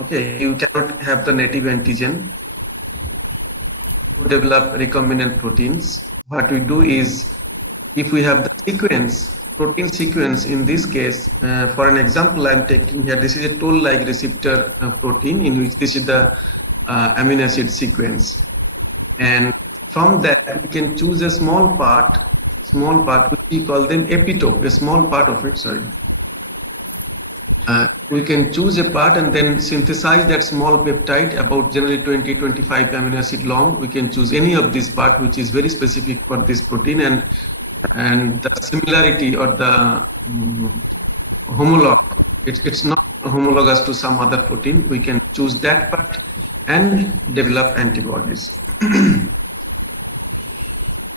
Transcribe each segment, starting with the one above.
Okay, you cannot have the native antigen to develop recombinant proteins. What we do is, if we have the protein sequence, in this case, for an example I'm taking here, this is a toll-like receptor protein, in which this is the amino acid sequence. And from that, we can choose a small part, which we call them epitope, a small part of it, sorry. We can choose a part and then synthesize that small peptide, about generally 20-25 amino acid long. We can choose any of this part which is very specific for this protein, and the similarity or the homolog, it's not homologous to some other protein. We can choose that part and develop antibodies.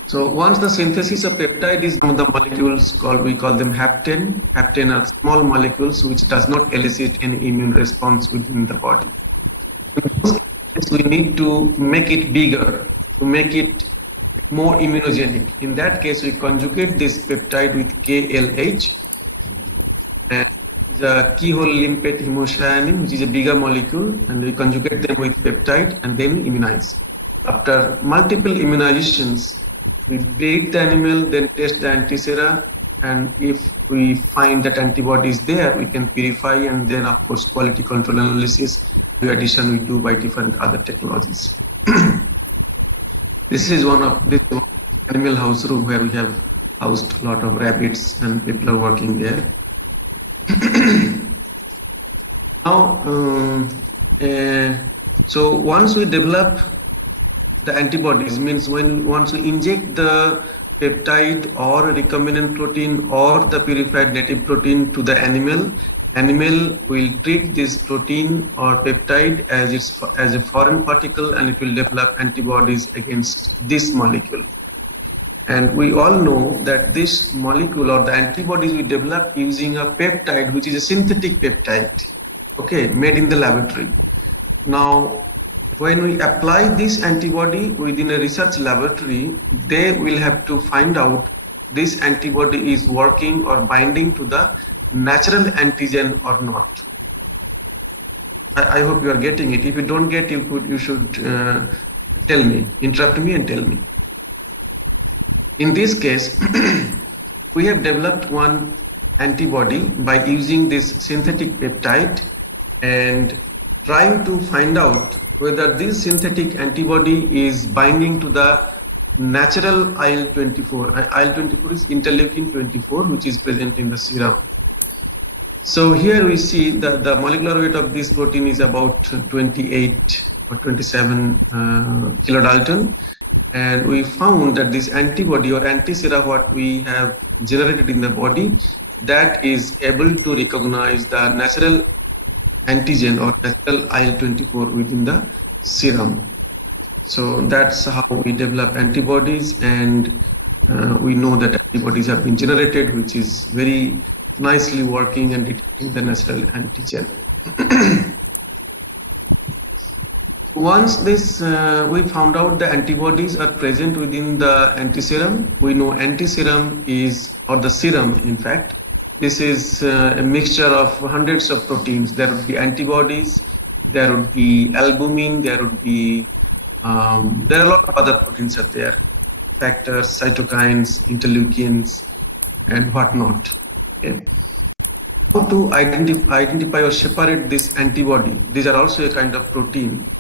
So once the synthesis of peptide is done, the molecules we call them hapten. Hapten are small molecules which does not elicit any immune response within the body. In those cases, we need to make it bigger, to make it more immunogenic. In that case, we conjugate this peptide with KLH, and the keyhole limpet hemocyanin, which is a bigger molecule, and we conjugate them with peptide and then immunize. After multiple immunizations, we breed the animal, then test the antisera, and if we find that antibody is there, we can purify, and then of course quality control analysis. In addition, we do by different other technologies. This is one of this animal house room where we have housed a lot of rabbits, and people are working there. Now, so once we develop the antibodies, means once we inject the peptide or recombinant protein or the purified native protein to the animal will treat this protein or peptide as a foreign particle, and it will develop antibodies against this molecule. And we all know that this molecule or the antibodies we develop using a peptide, which is a synthetic peptide, okay, made in the laboratory. Now, when we apply this antibody within a research laboratory, they will have to find out this antibody is working or binding to the natural antigen or not. I hope you are getting it. If you don't get, you should tell me, interrupt me and tell me. In this case, we have developed one antibody by using this synthetic peptide and trying to find out whether this synthetic antibody is binding to the natural IL-24. IL-24 is interleukin 24, which is present in the serum. So here we see that the molecular weight of this protein is about 28 or 27 kilodalton. And we found that this antibody or antisera, what we have generated in the body, that is able to recognize the natural antigen or natural IL-24 within the serum. So that's how we develop antibodies, and we know that antibodies have been generated, which is very nicely working and detecting the natural antigen. Once this we found out the antibodies are present within the antiserum, we know antiserum is, or the serum in fact, this is a mixture of hundreds of proteins. There would be antibodies, there would be albumin, there would be there are a lot of other proteins are there, factors, cytokines, interleukins, and whatnot. Okay. How to identify or separate this antibody? These are also a kind of protein.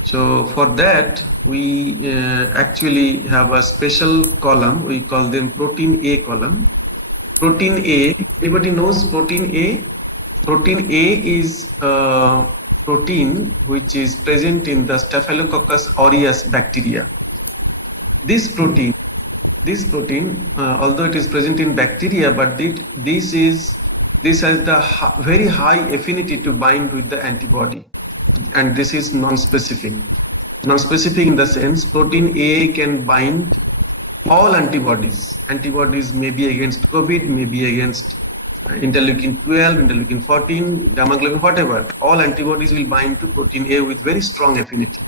So for that, we actually have a special column. We call them protein A column. Protein A, everybody knows protein A? Protein A is a protein which is present in the Staphylococcus aureus bacteria. This protein, although it is present in bacteria, but this has the very high affinity to bind with the antibody. And this is non-specific. Non-specific in the sense protein A can bind all antibodies. Antibodies may be against COVID, may be against interleukin 12, interleukin 14, gamma globin, whatever. All antibodies will bind to protein A with very strong affinity.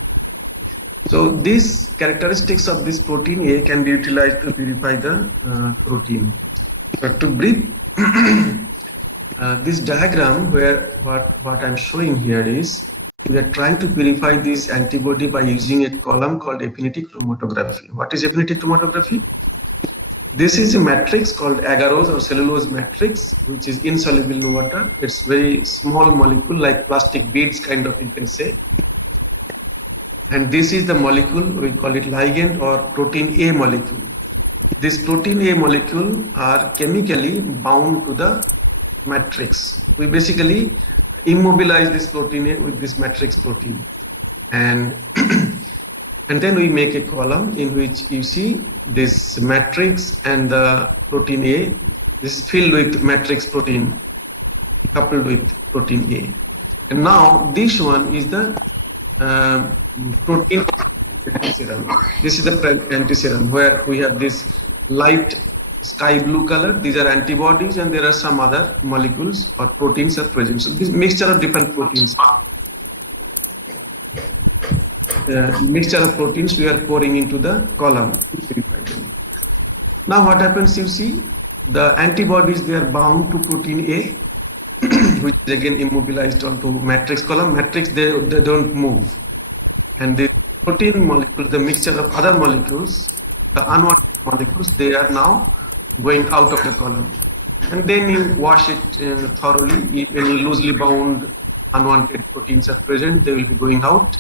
So these characteristics of this protein A can be utilized to purify the protein. So to brief, this diagram where what I'm showing here is we are trying to purify this antibody by using a column called affinity chromatography. What is affinity chromatography? This is a matrix called agarose or cellulose matrix, which is insoluble in water. It's very small molecule, like plastic beads kind of, you can say. And this is the molecule, we call it ligand or protein A molecule. This protein A molecule are chemically bound to the matrix. We basically immobilize this protein A with this matrix protein. And and then we make a column in which you see this matrix and the protein A, this filled with matrix protein coupled with protein A. And now this one is the protein antiserum. This is the antiserum where we have this light sky blue color. These are antibodies, and there are some other molecules or proteins are present. So this mixture of different proteins. Mixture of proteins we are pouring into the column to purify them. Now what happens, you see, the antibodies, they are bound to protein A, which is again immobilized onto matrix column. Matrix, they don't move. And the protein molecule, the mixture of other molecules, the unwanted molecules, they are now going out of the column. And then you wash it thoroughly. If any loosely bound unwanted proteins are present, they will be going out.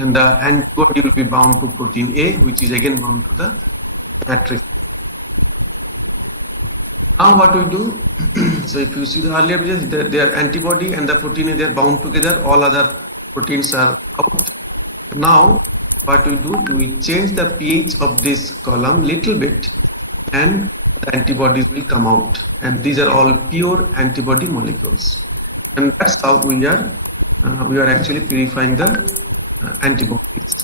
And the antibody will be bound to protein A, which is again bound to the matrix. Now what we do, so if you see the earlier pictures, their antibody and the protein A, they are bound together, all other proteins are out. Now what we do, we change the pH of this column little bit and the antibodies will come out. And these are all pure antibody molecules. And that's how we are actually purifying the antibodies.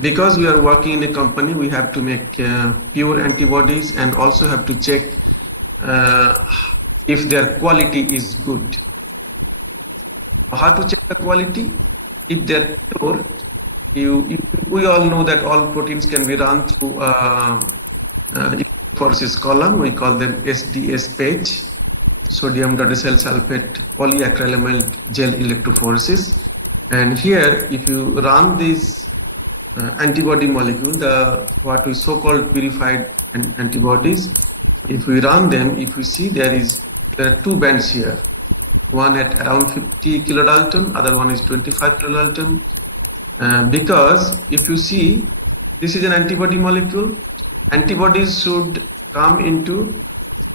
Because we are working in a company, we have to make pure antibodies and also have to check if their quality is good. How to check the quality? If they're pure, we all know that all proteins can be run through electrophoresis column. We call them SDS page, sodium dodecyl sulfate polyacrylamide gel electrophoresis. And here, if you run these antibody molecule, what we so-called purified antibodies, if we run them, if we see there are two bands here, one at around 50 kilodalton, other one is 25 kilodalton. Because if you see, this is an antibody molecule. Antibodies should come into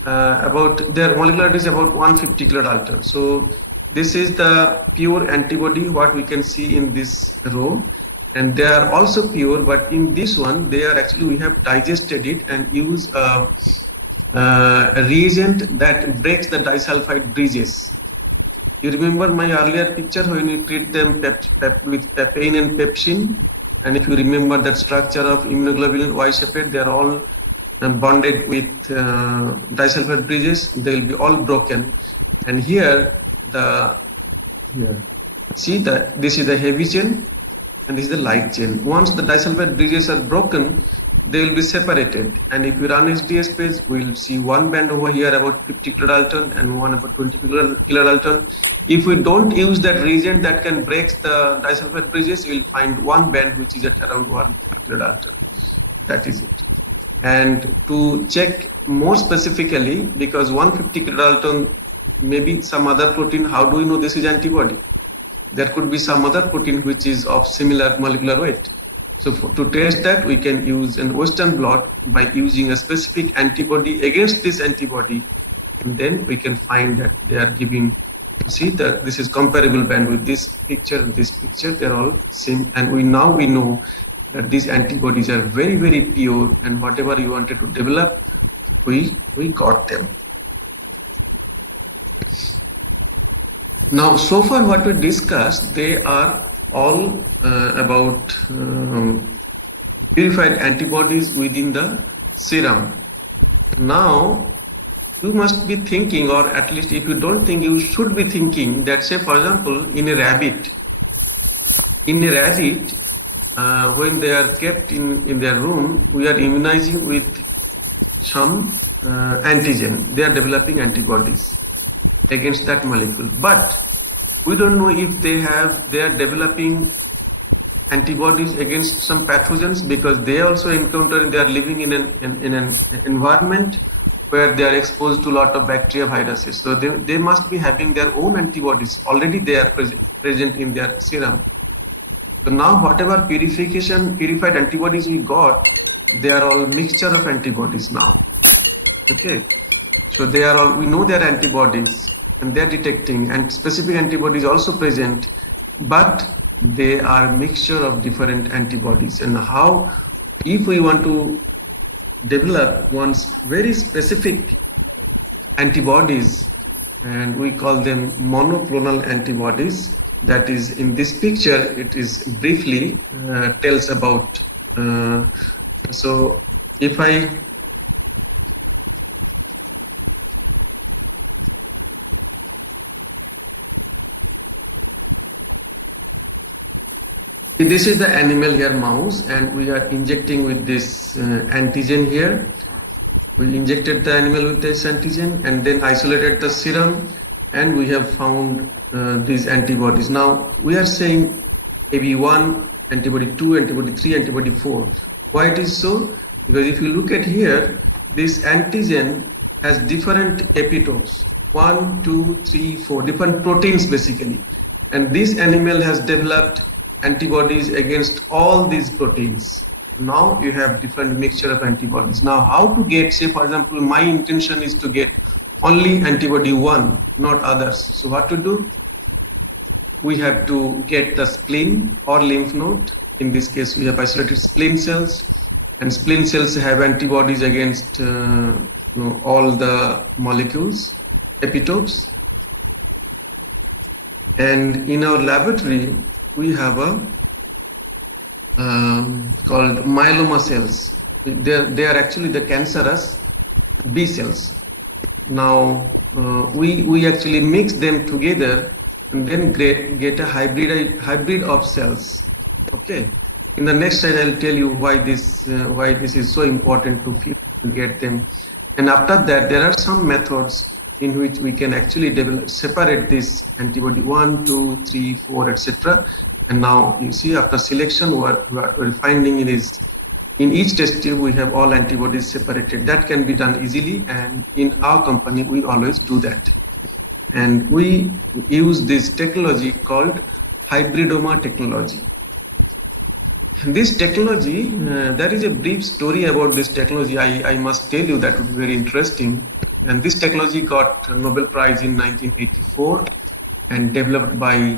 about their molecularity is about 150 kilodalton. So this is the pure antibody what we can see in this row, and they are also pure, but in this one they are actually, we have digested it and use a reagent that breaks the disulfide bridges. You remember my earlier picture when you treat them with papain and pepsin, and if you remember that structure of immunoglobulin Y-shaped, they are all bonded with disulfide bridges. They will be all broken. And here see that this is the heavy chain and this is the light chain. Once the disulfide bridges are broken, they will be separated. And if you run SDS page, we will see one band over here about 50 kilodalton and one about 20 kilodalton. If we don't use that reagent that can break the disulfide bridges, we will find one band which is at around 150 kilodalton. That is it. And to check more specifically, because 150 kilodalton, maybe some other protein, how do we know this is antibody? There could be some other protein which is of similar molecular weight. So to test that, we can use an Western blot by using a specific antibody against this antibody, and then we can find that they are giving, see that this is comparable band with this picture and this picture, they're all same. And we know that these antibodies are very, very pure, and whatever you wanted to develop, we got them. Now, so far what we discussed, they are all about purified antibodies within the serum. Now, you must be thinking, or at least if you don't think, you should be thinking that, say for example, in a rabbit, when they are kept in their room, we are immunizing with some antigen. They are developing antibodies against that molecule, but we don't know if they are developing antibodies against some pathogens, because they also encounter, they are living in an environment where they are exposed to a lot of bacteria, viruses. So they must be having their own antibodies already. They are present in their serum. So now whatever purified antibodies we got, they are all mixture of antibodies now. Okay, so they are all, we know they are antibodies and they are detecting, and specific antibodies also present, but they are mixture of different antibodies. And how, if we want to develop one very specific antibodies, and we call them monoclonal antibodies, that is in this picture, it is briefly tells about. So if this is the animal here, mouse, and we are injecting with this antigen here. We injected the animal with this antigen and then isolated the serum, and we have found these antibodies. Now we are saying AB1, antibody 2, antibody 3, antibody 4. Why it is so? Because if you look at here, this antigen has different epitopes, 1, 2, 3, 4, different proteins basically. And this animal has developed antibodies against all these proteins. Now you have different mixture of antibodies. Now how to get, say for example, my intention is to get only antibody 1, not others. So what to do? We have to get the spleen or lymph node. In this case, we have isolated spleen cells, and spleen cells have antibodies against all the molecules, epitopes. And in our laboratory, we have a called myeloma cells. They are actually the cancerous B cells. Now we actually mix them together and then get a hybrid of cells. Okay. In the next slide, I'll tell you why this is so important to get them. And after that, there are some methods in which we can actually separate this antibody 1, 2, 3, 4, etc. And now you see, after selection, what we're finding is in each test tube we have all antibodies separated. That can be done easily, and in our company we always do that. And we use this technology called hybridoma technology. This technology, there is a brief story about this technology. I must tell you, that would be very interesting. And this technology got a Nobel Prize in 1984 and developed by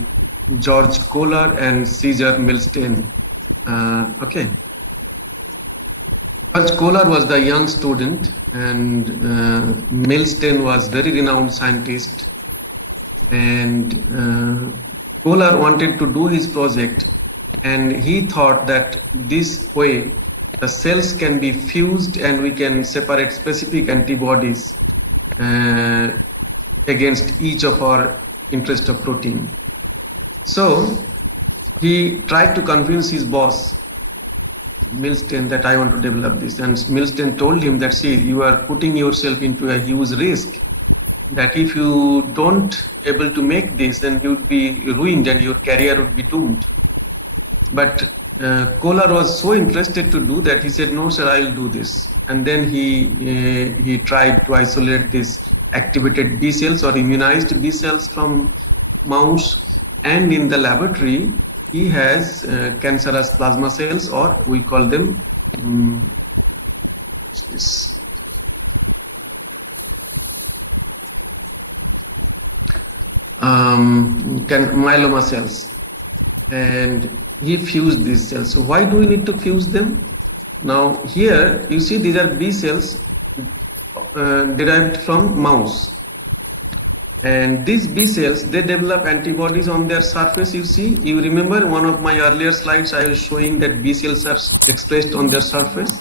George Kohler and Cesar Milstein. Okay. George Kohler was the young student, and Milstein was very renowned scientist. And Kohler wanted to do his project, and he thought that this way the cells can be fused and we can separate specific antibodies against each of our interest of protein. So he tried to convince his boss, Milstein, that I want to develop this. And Milstein told him that, see, you are putting yourself into a huge risk, that if you don't able to make this, then you would be ruined and your career would be doomed. But Kohler was so interested to do that, he said, no sir, I'll do this. And then he tried to isolate these activated B cells or immunized B cells from mouse, and in the laboratory he has cancerous plasma cells, or we call them myeloma cells, and he fused these cells. So why do we need to fuse them? Now here you see these are B cells derived from mouse, and these B cells, they develop antibodies on their surface. You remember one of my earlier slides, I was showing that B cells are expressed on their surface,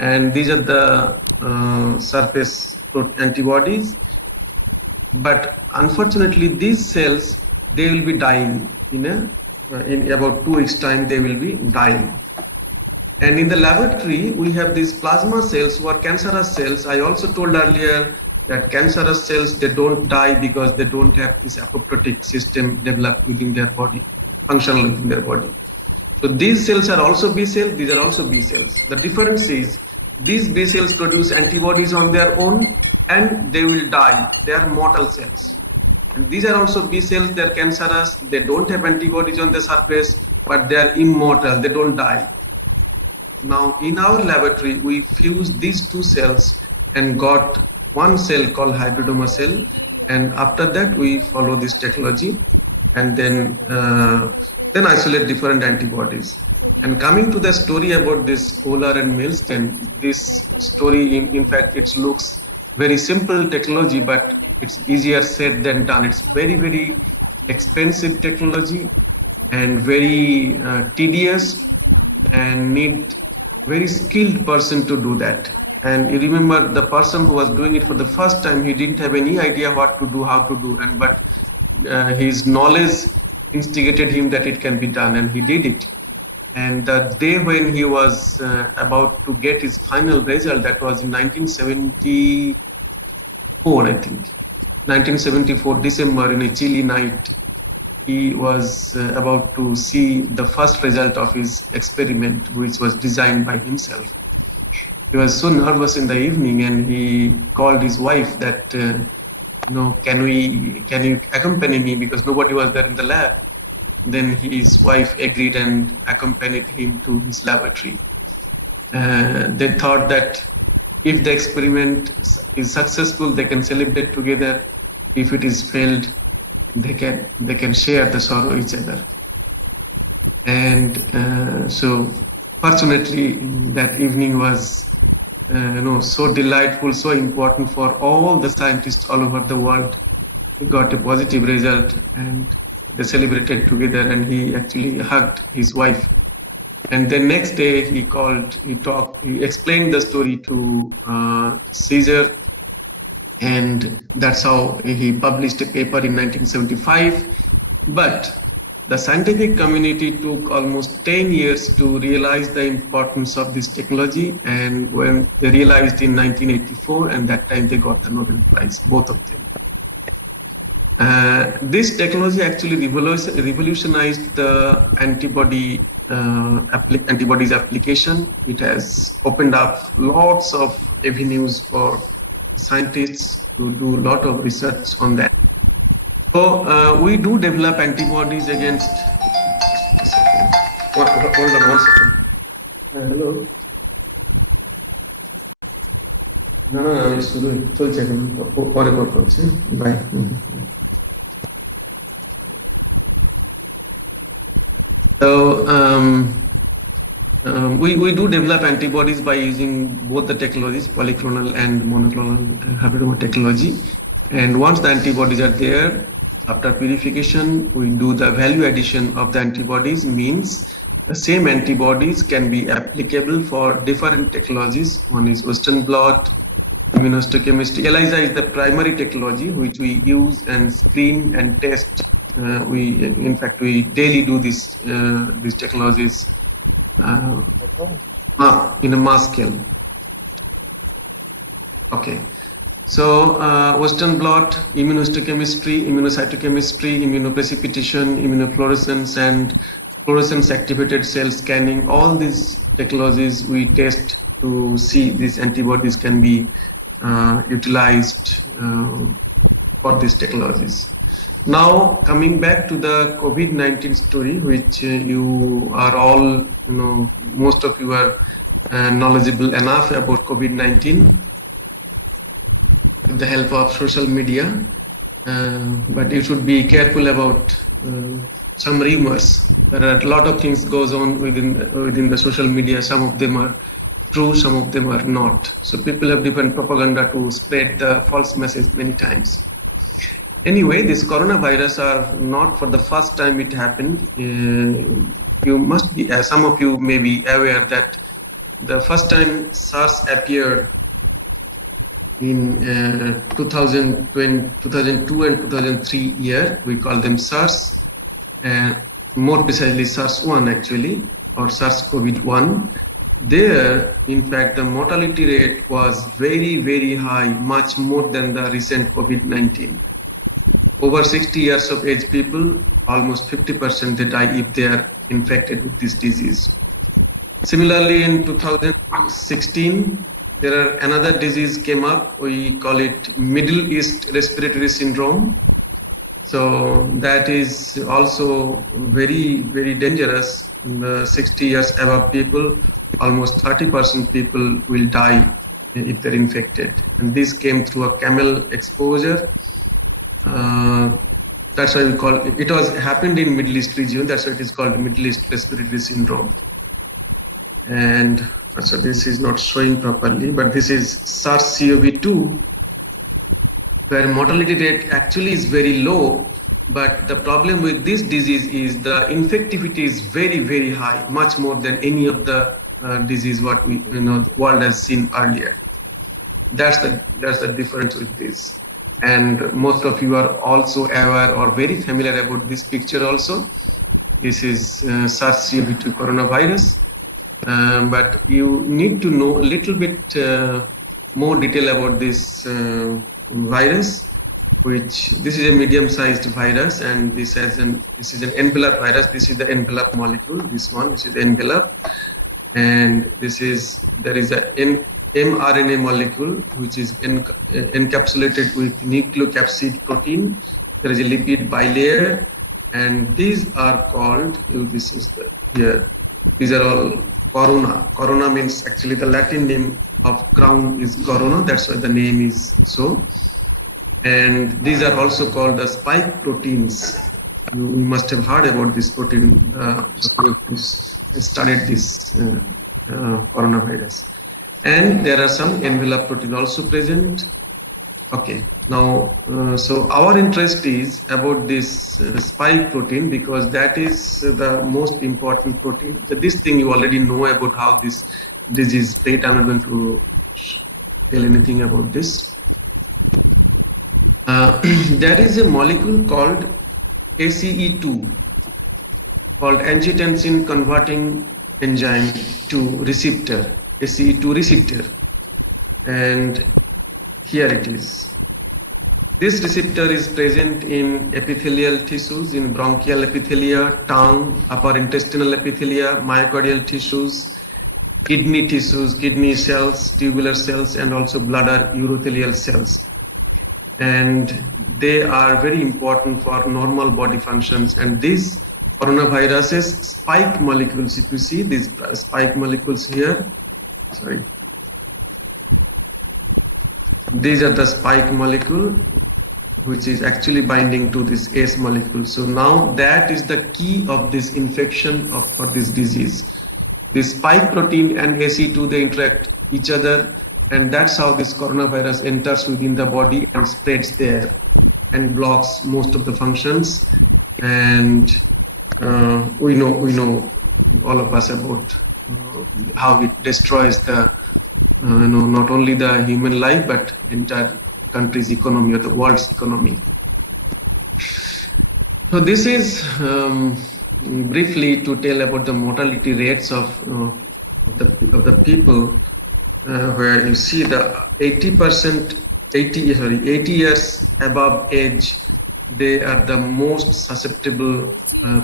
and these are the surface antibodies. But unfortunately, these cells, they will be dying in about 2 weeks time. They will be dying. And in the laboratory, we have these plasma cells who are cancerous cells. I also told earlier that cancerous cells, they don't die because they don't have this apoptotic system developed within their body, functional within their body. So these cells are also B cells, these are also B cells. The difference is these B cells produce antibodies on their own and they will die. They are mortal cells. And these are also B cells, they are cancerous, they don't have antibodies on the surface, but they are immortal, they don't die. Now, in our laboratory, we fused these two cells and got one cell called hybridoma cell. And after that, we follow this technology and then isolate different antibodies. And coming to the story about this Kohler and Milstein, this story, in fact, it looks very simple technology, but it's easier said than done. It's very, very expensive technology and very tedious and need very skilled person to do that. And you remember the person who was doing it for the first time, he didn't have any idea what to do, how to do, but his knowledge instigated him that it can be done, and he did it. And the day when he was about to get his final result, that was in 1974, I think, 1974 December, in a chilly night, he was about to see the first result of his experiment, which was designed by himself. He was so nervous in the evening, and he called his wife that, can you accompany me, because nobody was there in the lab. Then his wife agreed and accompanied him to his laboratory. They thought that if the experiment is successful, they can celebrate together. If it is failed, they can share the sorrow each other. And so fortunately, that evening was so delightful, so important for all the scientists all over the world. He got a positive result and they celebrated together, and he actually hugged his wife. And the next day he explained the story to Caesar, and that's how he published a paper in 1975. But the scientific community took almost 10 years to realize the importance of this technology, and when they realized in 1984, and that time they got the Nobel Prize, both of them. This technology actually revolutionized the antibodies application. It has opened up lots of avenues for scientists to do a lot of research on that. So we do develop antibodies against. Hold on 1 second. Hello. No, it's good. Bye. So we do develop antibodies by using both the technologies, polyclonal and monoclonal hybridoma technology. And once the antibodies are there, after purification, we do the value addition of the antibodies, means the same antibodies can be applicable for different technologies. One is Western blot, immunohistochemistry. ELISA is the primary technology which we use and screen and test. We daily do these technologies in a mass scale. Okay. So Western blot, immunohistochemistry, immunocytochemistry, immunoprecipitation, immunofluorescence, and fluorescence activated cell scanning, all these technologies we test to see these antibodies can be utilized for these technologies. Now, coming back to the COVID-19 story, which you are all, most of you are knowledgeable enough about COVID-19 with the help of social media, but you should be careful about some rumors. There are a lot of things goes on within the social media. Some of them are true, some of them are not. So people have different propaganda to spread the false message many times. Anyway, this coronavirus are not for the first time it happened. You must be, some of you may be aware that the first time SARS appeared in 2002 and 2003 year. We call them SARS, more precisely SARS-1 actually, or SARS-CoV-1. There, in fact, the mortality rate was very, very high, much more than the recent COVID-19. Over 60 years of age people, almost 50% they die if they are infected with this disease. Similarly, in 2016, there are another disease came up. We call it Middle East Respiratory Syndrome. So that is also very, very dangerous. In the 60 years above people, almost 30% people will die if they're infected. And this came through a camel exposure. That's why we call it. It was happened in Middle East region. That's why it is called Middle East Respiratory Syndrome. And so this is not showing properly, but this is SARS-CoV-2, where mortality rate actually is very low. But the problem with this disease is the infectivity is very, very high, much more than any of the disease what we the world has seen earlier. That's the difference with this. And most of you are also aware or very familiar about this picture also. This is SARS-CoV-2 coronavirus. But you need to know a little bit more detail about this virus, which this is a medium-sized virus, and this is an envelope virus. This is the envelope molecule. This is the envelope, and there is a mRNA molecule which is encapsulated with nucleocapsid protein. There is a lipid bilayer, and these are called. These are all corona. Corona means actually the Latin name of crown is corona. That's why the name is so. And these are also called the spike proteins. You must have heard about this protein. Started this coronavirus. And there are some envelope protein also present. Okay, now, so our interest is about this spike protein because that is the most important protein. So this thing you already know about how this disease spread. I'm not going to tell anything about this. There is a molecule called ACE2, called angiotensin converting enzyme 2 receptor, ACE2 receptor, and here it is. This receptor is present in epithelial tissues, in bronchial epithelia, tongue, upper intestinal epithelia, myocardial tissues, kidney tissues, kidney cells, tubular cells, and also bladder urothelial cells. And they are very important for normal body functions. And these coronaviruses spike molecules, if you see these spike molecules here, these are the spike molecule which is actually binding to this ACE molecule. So now that is the key of this infection for this disease. This spike protein and ACE2, they interact each other, and that's how this coronavirus enters within the body and spreads there and blocks most of the functions. And we know all of us about how it destroys the not only the human life but entire country's economy or the world's economy. So this is briefly to tell about the mortality rates of the people, where you see the 80 years above age, they are the most susceptible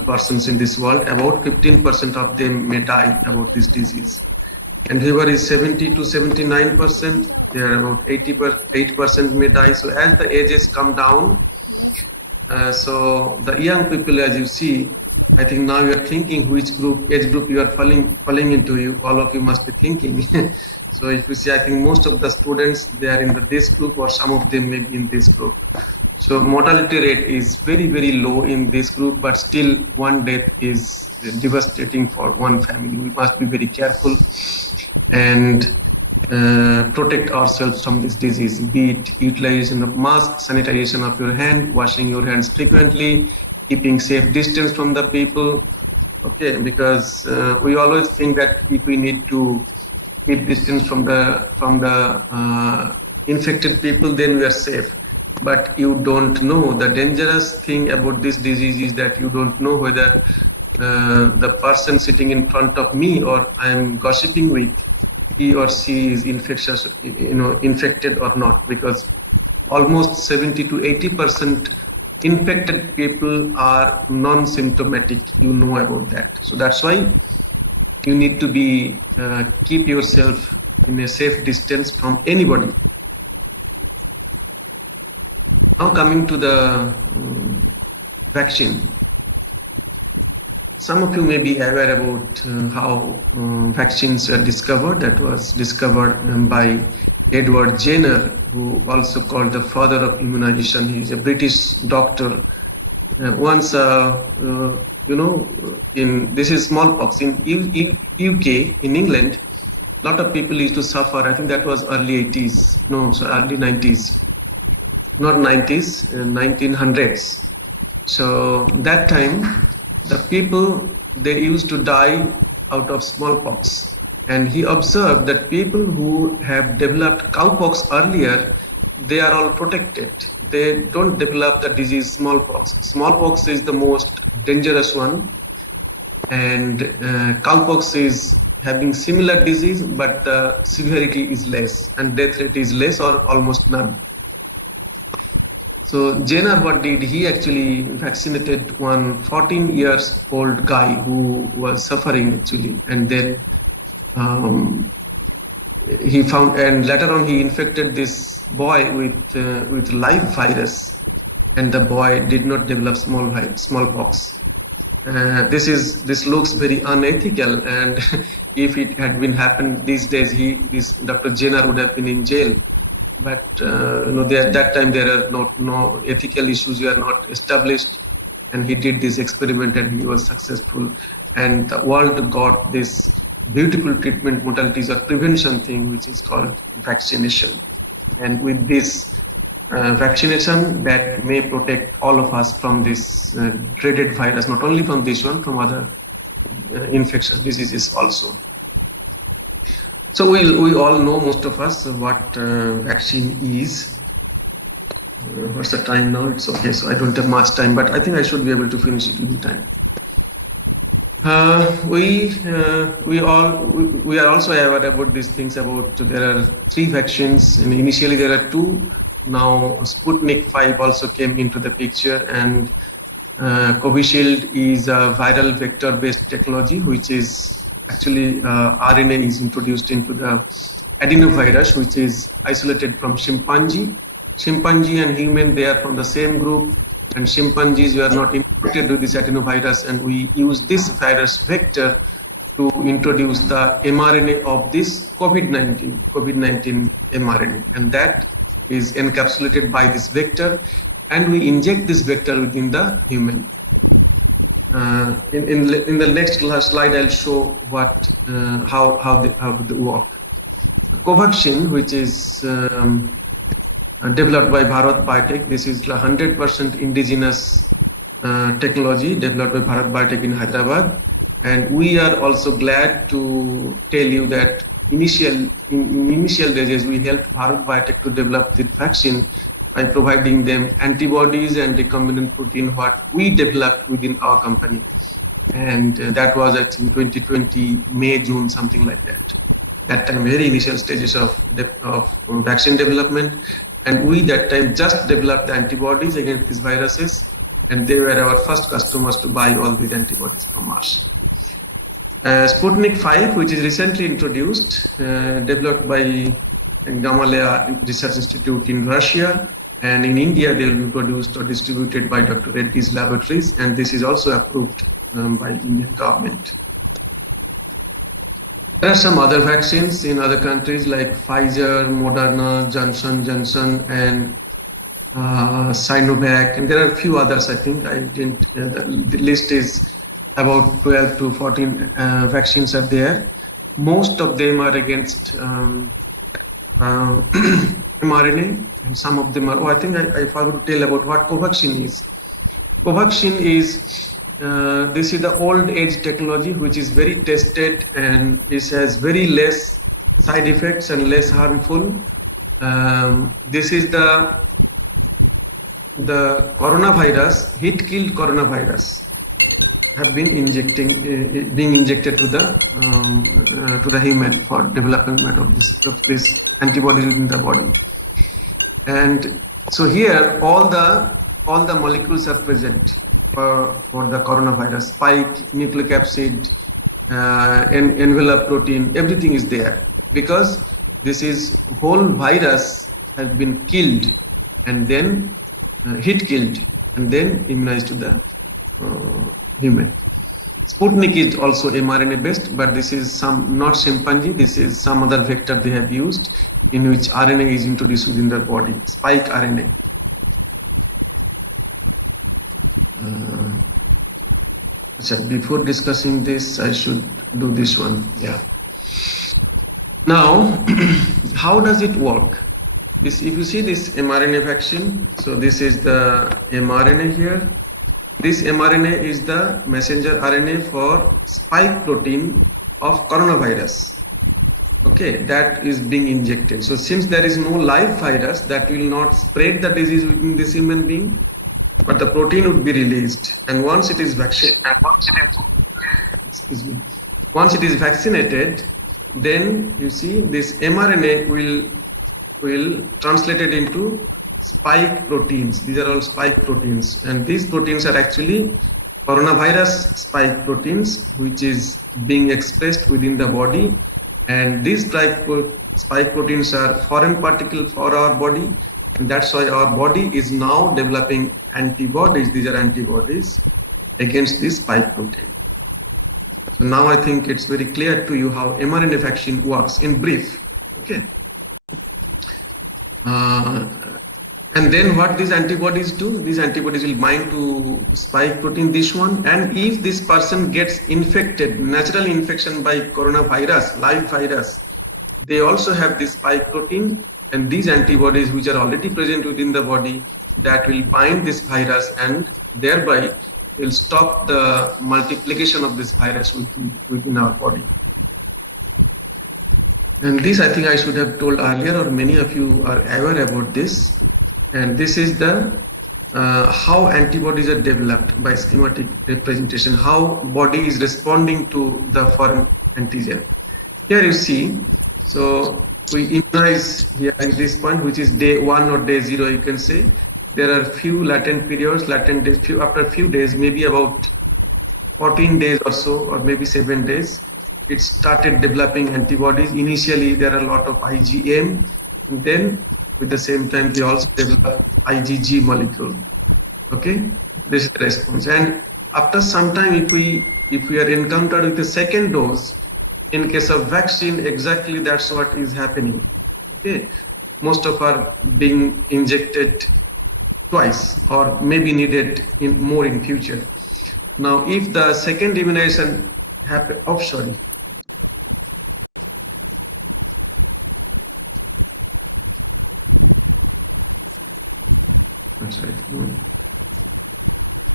persons in this world. About 15% of them may die about this disease. And whoever is 70 to 79%, they are about 8% may die. So as the ages come down, so the young people, as you see, I think now you are thinking which age group you are falling into. All of you must be thinking. So if you see, I think most of the students, they are in this group, or some of them may be in this group. So mortality rate is very, very low in this group, but still one death is devastating for one family. We must be very careful and protect ourselves from this disease, be it utilization of mask, sanitization of your hand, washing your hands frequently, keeping safe distance from the people. Okay, because we always think that if we need to keep distance from the infected people, then we are safe. But you don't know. The dangerous thing about this disease is that you don't know whether the person sitting in front of me or I am gossiping with, he or she is infectious, infected or not, because almost 70 to 80% infected people are non-symptomatic. You know about that. So that's why you need to be keep yourself in a safe distance from anybody. Now coming to the vaccine. Some of you may be aware about how vaccines were discovered. That was discovered by Edward Jenner, who also called the father of immunization. He's a British doctor. Once, this is smallpox in UK, in England. A lot of people used to suffer. I think that was early 80s. No, sorry, early 90s. Not 90s, 1900s. So that time, the people, they used to die out of smallpox. And he observed that people who have developed cowpox earlier, they are all protected. They don't develop the disease smallpox. Smallpox is the most dangerous one. And cowpox is having similar disease, but the severity is less and death rate is less or almost none. So Jenner, what did he actually vaccinated one 14 years old guy who was suffering actually, and then he found, and later on he infected this boy with live virus, and the boy did not develop smallpox. This looks very unethical, and if it had been happened these days, this Dr. Jenner would have been in jail. But at that time there are no ethical issues were not established, and he did this experiment and he was successful, and the world got this beautiful treatment modalities or prevention thing, which is called vaccination. And with this vaccination, that may protect all of us from this dreaded virus, not only from this one, from other infectious diseases also. So we all know, most of us, what vaccine is. What's the time now? It's okay, so I don't have much time, but I think I should be able to finish it in time. We are also aware about these things. About there are 3 vaccines, and initially there are 2. Now Sputnik 5 also came into the picture, and Covishield is a viral vector-based technology, which is actually RNA is introduced into the adenovirus, which is isolated from chimpanzee. Chimpanzee and human, they are from the same group, and chimpanzees were not infected with this adenovirus, and we use this virus vector to introduce the mRNA of this COVID-19 mRNA, and that is encapsulated by this vector, and we inject this vector within the human. In the next slide, I'll show how they work. Covaxin, which is developed by Bharat Biotech, this is 100% indigenous technology developed by Bharat Biotech in Hyderabad, and we are also glad to tell you that in initial days we helped Bharat Biotech to develop the vaccine by providing them antibodies and recombinant protein, what we developed within our company. And that was in 2020, May, June, something like that. That time, very initial stages of vaccine development. And we that time just developed the antibodies against these viruses, and they were our first customers to buy all these antibodies from us. Sputnik 5, which is recently introduced, developed by Gamaleya Research Institute in Russia, and in India they will be produced or distributed by Dr. Reddy's laboratories, and this is also approved by Indian government. There are some other vaccines in other countries like Pfizer, Moderna, Johnson & Johnson, and Sinovac, and there are a few others. I think I didn't. The list is about 12 to 14 vaccines are there. Most of them are against mRNA, and some of them are. Oh, I think I forgot to tell about what Covaxin is. Covaxin is this is the old age technology, which is very tested, and it has very less side effects and less harmful. This is the coronavirus, heat-killed coronavirus. have been being injected to the human for development of this antibodies within the body. And so here all the molecules are present for the coronavirus: spike, nucleocapsid, envelope protein, everything is there, because this is whole virus has been killed and then heat killed and then immunized to the human. Sputnik is also mRNA based, but this is not chimpanzee, this is some other vector they have used, in which RNA is introduced within the body, spike RNA. Before discussing this, I should do this one. Yeah. Now, how does it work? If you see this mRNA vaccine, so this is the mRNA here. This mRNA is the messenger RNA for spike protein of coronavirus. Okay, that is being injected. So since there is no live virus, that will not spread the disease within this human being, but the protein would be released. And once it is once it is vaccinated, then you see this mRNA will translate it into spike proteins. These are all spike proteins, and these proteins are actually coronavirus spike proteins, which is being expressed within the body. And these spike proteins are foreign particle for our body, and that's why our body is now developing antibodies. These are antibodies against this spike protein. So now I think it's very clear to you how mRNA vaccine works in brief. Okay. And then what these antibodies do? These antibodies will bind to spike protein, this one, and if this person gets infected, natural infection by coronavirus, live virus, they also have this spike protein, and these antibodies which are already present within the body, that will bind this virus and thereby will stop the multiplication of this virus within our body. And this I think I should have told earlier, or many of you are aware about this. And this is the how antibodies are developed by schematic representation, how body is responding to the foreign antigen. Here you see, so we immunize here at this point, which is day 1 or day 0, you can say. There are few latent periods, latent days, after a few days, maybe about 14 days or so, or maybe 7 days, it started developing antibodies. Initially, there are a lot of IgM, and then with the same time, they also develop IgG molecule. Okay, this is the response. And after some time, if we are encountered with the second dose, in case of vaccine, exactly that's what is happening. Okay, most of are being injected twice, or maybe needed more in future. Now, if the second immunization happen,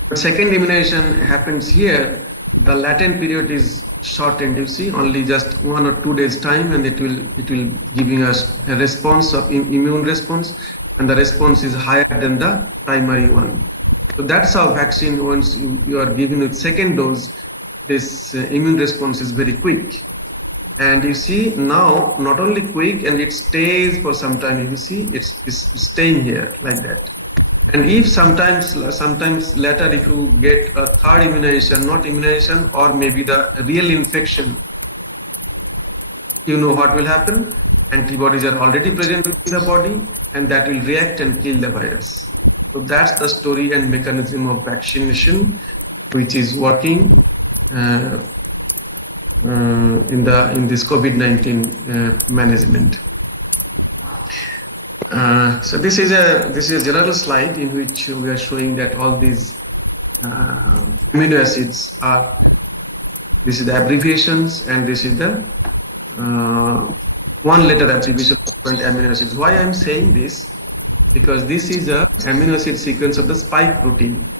But second immunization happens here, the latent period is shortened. You see, only just 1 or 2 days time, and it will giving us a response of immune response, and the response is higher than the primary one. So that's how vaccine, once you are given with second dose, this immune response is very quick. And you see now, not only quick, and it stays for some time. You see, it's staying here like that. And if sometimes later, if you get a third immunization, not immunization, or maybe the real infection, you know what will happen? Antibodies are already present in the body, and that will react and kill the virus. So that's the story and mechanism of vaccination, which is working in this COVID-19 management. So this is a general slide in which we are showing that all these amino acids are. This is the abbreviations, and this is the one-letter abbreviation of amino acids. Why I am saying this? Because this is a amino acid sequence of the spike protein.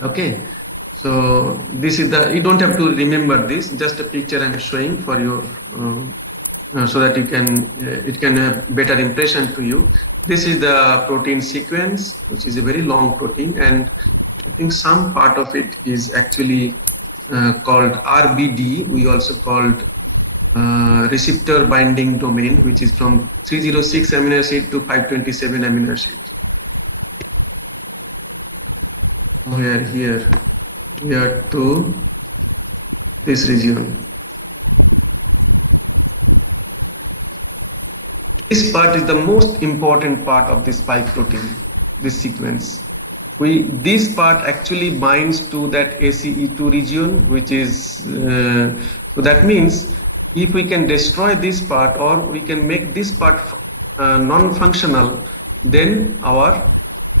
Okay, so this is the. You don't have to remember this. Just a picture I am showing for your. So that you can it can have better impression to you. This is the protein sequence, which is a very long protein, and I think some part of it is actually called RBD. We also called receptor binding domain, which is from 306 amino acid to 527 amino acid. Here to this region. This part is the most important part of this spike protein, this sequence. This part actually binds to that ACE2 region, which is, so that means if we can destroy this part or we can make this part non-functional, then our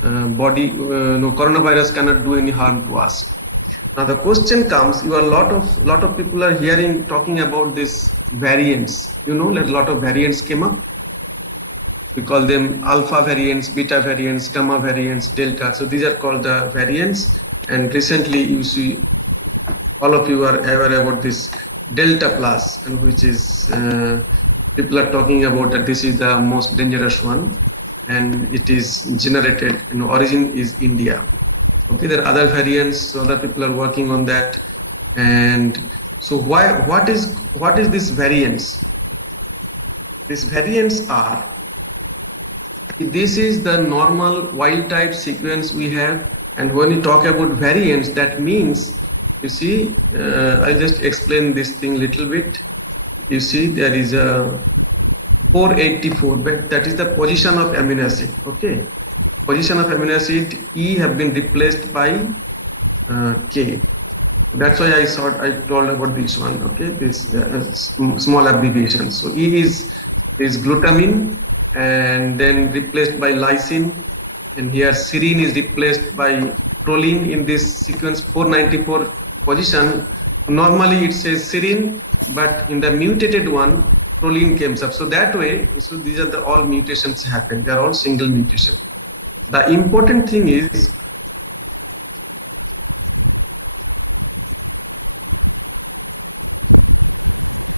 body, coronavirus cannot do any harm to us. Now the question comes, a lot of people are talking about this variants. A lot of variants came up. We call them alpha variants, beta variants, gamma variants, delta. So these are called the variants. And recently, you see, all of you are aware about this delta plus, and which is people are talking about that this is the most dangerous one, and it is generated. Origin is India. Okay, there are other variants. So other people are working on that. And so what is this variants? These variants are. This is the normal wild type sequence we have, and when you talk about variants, that means, you see, I'll just explain this thing a little bit. You see, there is a 484, but that is the position of amino acid. Okay, position of amino acid E have been replaced by K. That's why I told about this one. Okay, this small abbreviation. So E is glutamine, and then replaced by lysine, and here serine is replaced by proline in this sequence 494 position. Normally it says serine, but in the mutated one, proline comes up. So that way, so these are all mutations happen. They are all single mutation. The important thing is,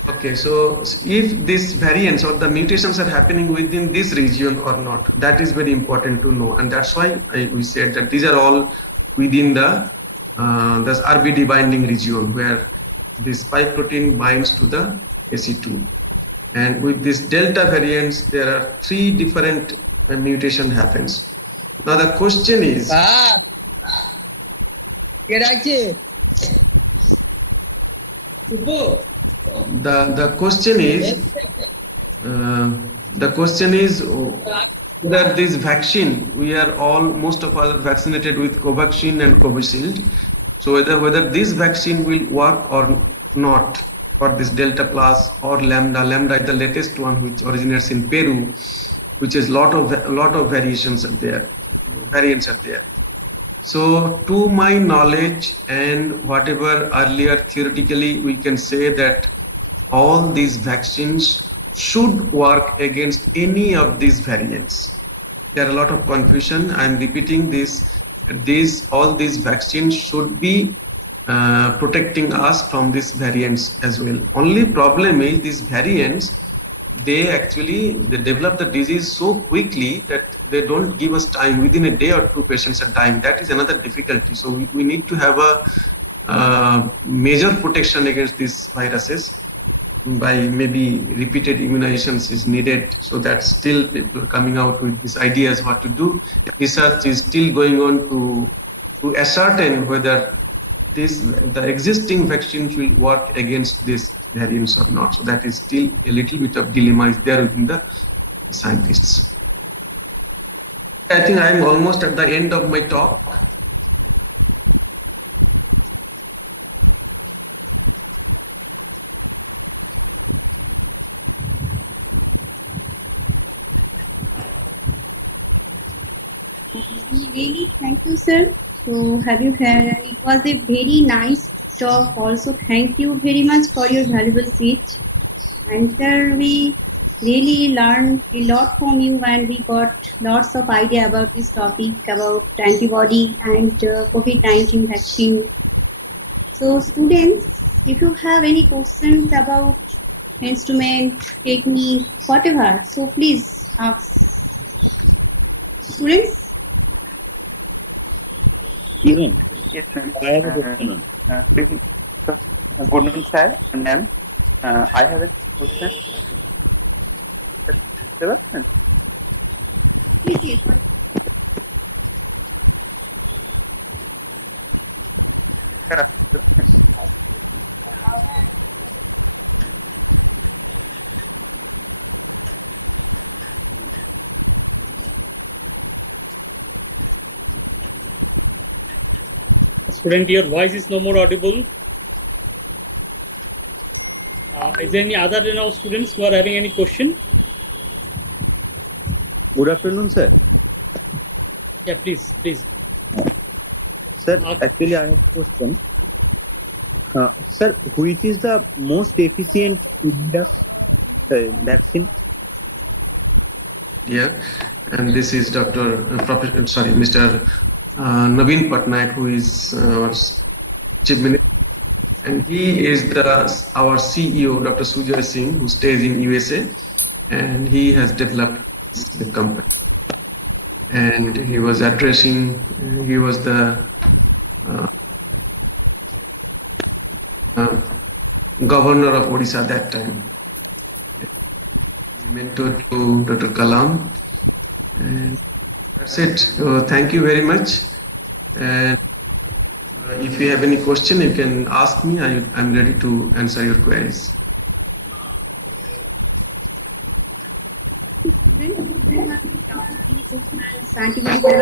okay, so if these variants or the mutations are happening within this region or not, that is very important to know, and that's why we said that these are all within the this RBD binding region where this spike protein binds to the AC2. And with this delta variants, there are 3 different mutation happens. Now the question is. The question is whether this vaccine, most of us are vaccinated with Covaxin and Covishield. So whether this vaccine will work or not for this Delta plus or Lambda. Lambda is the latest one, which originates in Peru, which is lot of variations are there, variants are there. So to my knowledge and whatever earlier theoretically, we can say that all these vaccines should work against any of these variants. There are a lot of confusion. I'm repeating this. All these vaccines should be protecting us from these variants as well. Only problem is these variants, they develop the disease so quickly that they don't give us time. Within a day or 2 patients are dying. That is another difficulty. So we need to have a major protection against these viruses by maybe repeated immunizations is needed. So that still people are coming out with these ideas what to do. Research is still going on to ascertain whether the existing vaccines will work against these variants or not. So that is still a little bit of dilemma is there within the scientists. I think I am almost at the end of my talk. Really, thank you, sir. So have you had, it was a very nice talk. Also, thank you very much for your valuable speech. And sir, we really learned a lot from you, and we got lots of idea about this topic, about antibody and COVID-19 vaccine. So students, if you have any questions about instrument, technique, whatever, so please ask. Students? Kiran, Yes, sir. I have a question. Good noon, sir. Ma'am, I have a question. The question. Please, Sir, Student, your voice is no more audible. Is there any other students who are having any question? Good afternoon, sir. Yeah, please. Sir, actually, I have a question. Sir, which is the most efficient vaccine? Yeah, and this is Mr. Naveen Patnaik, who is our Chief Minister, and he is our CEO, Dr. Sujay Singh, who stays in USA, and he has developed the company. And he was the governor of Odisha at that time. He mentored to Dr. Kalam, and that's it. So thank you very much. And if you have any question, you can ask me. I'm ready to answer your queries. any questions, antibody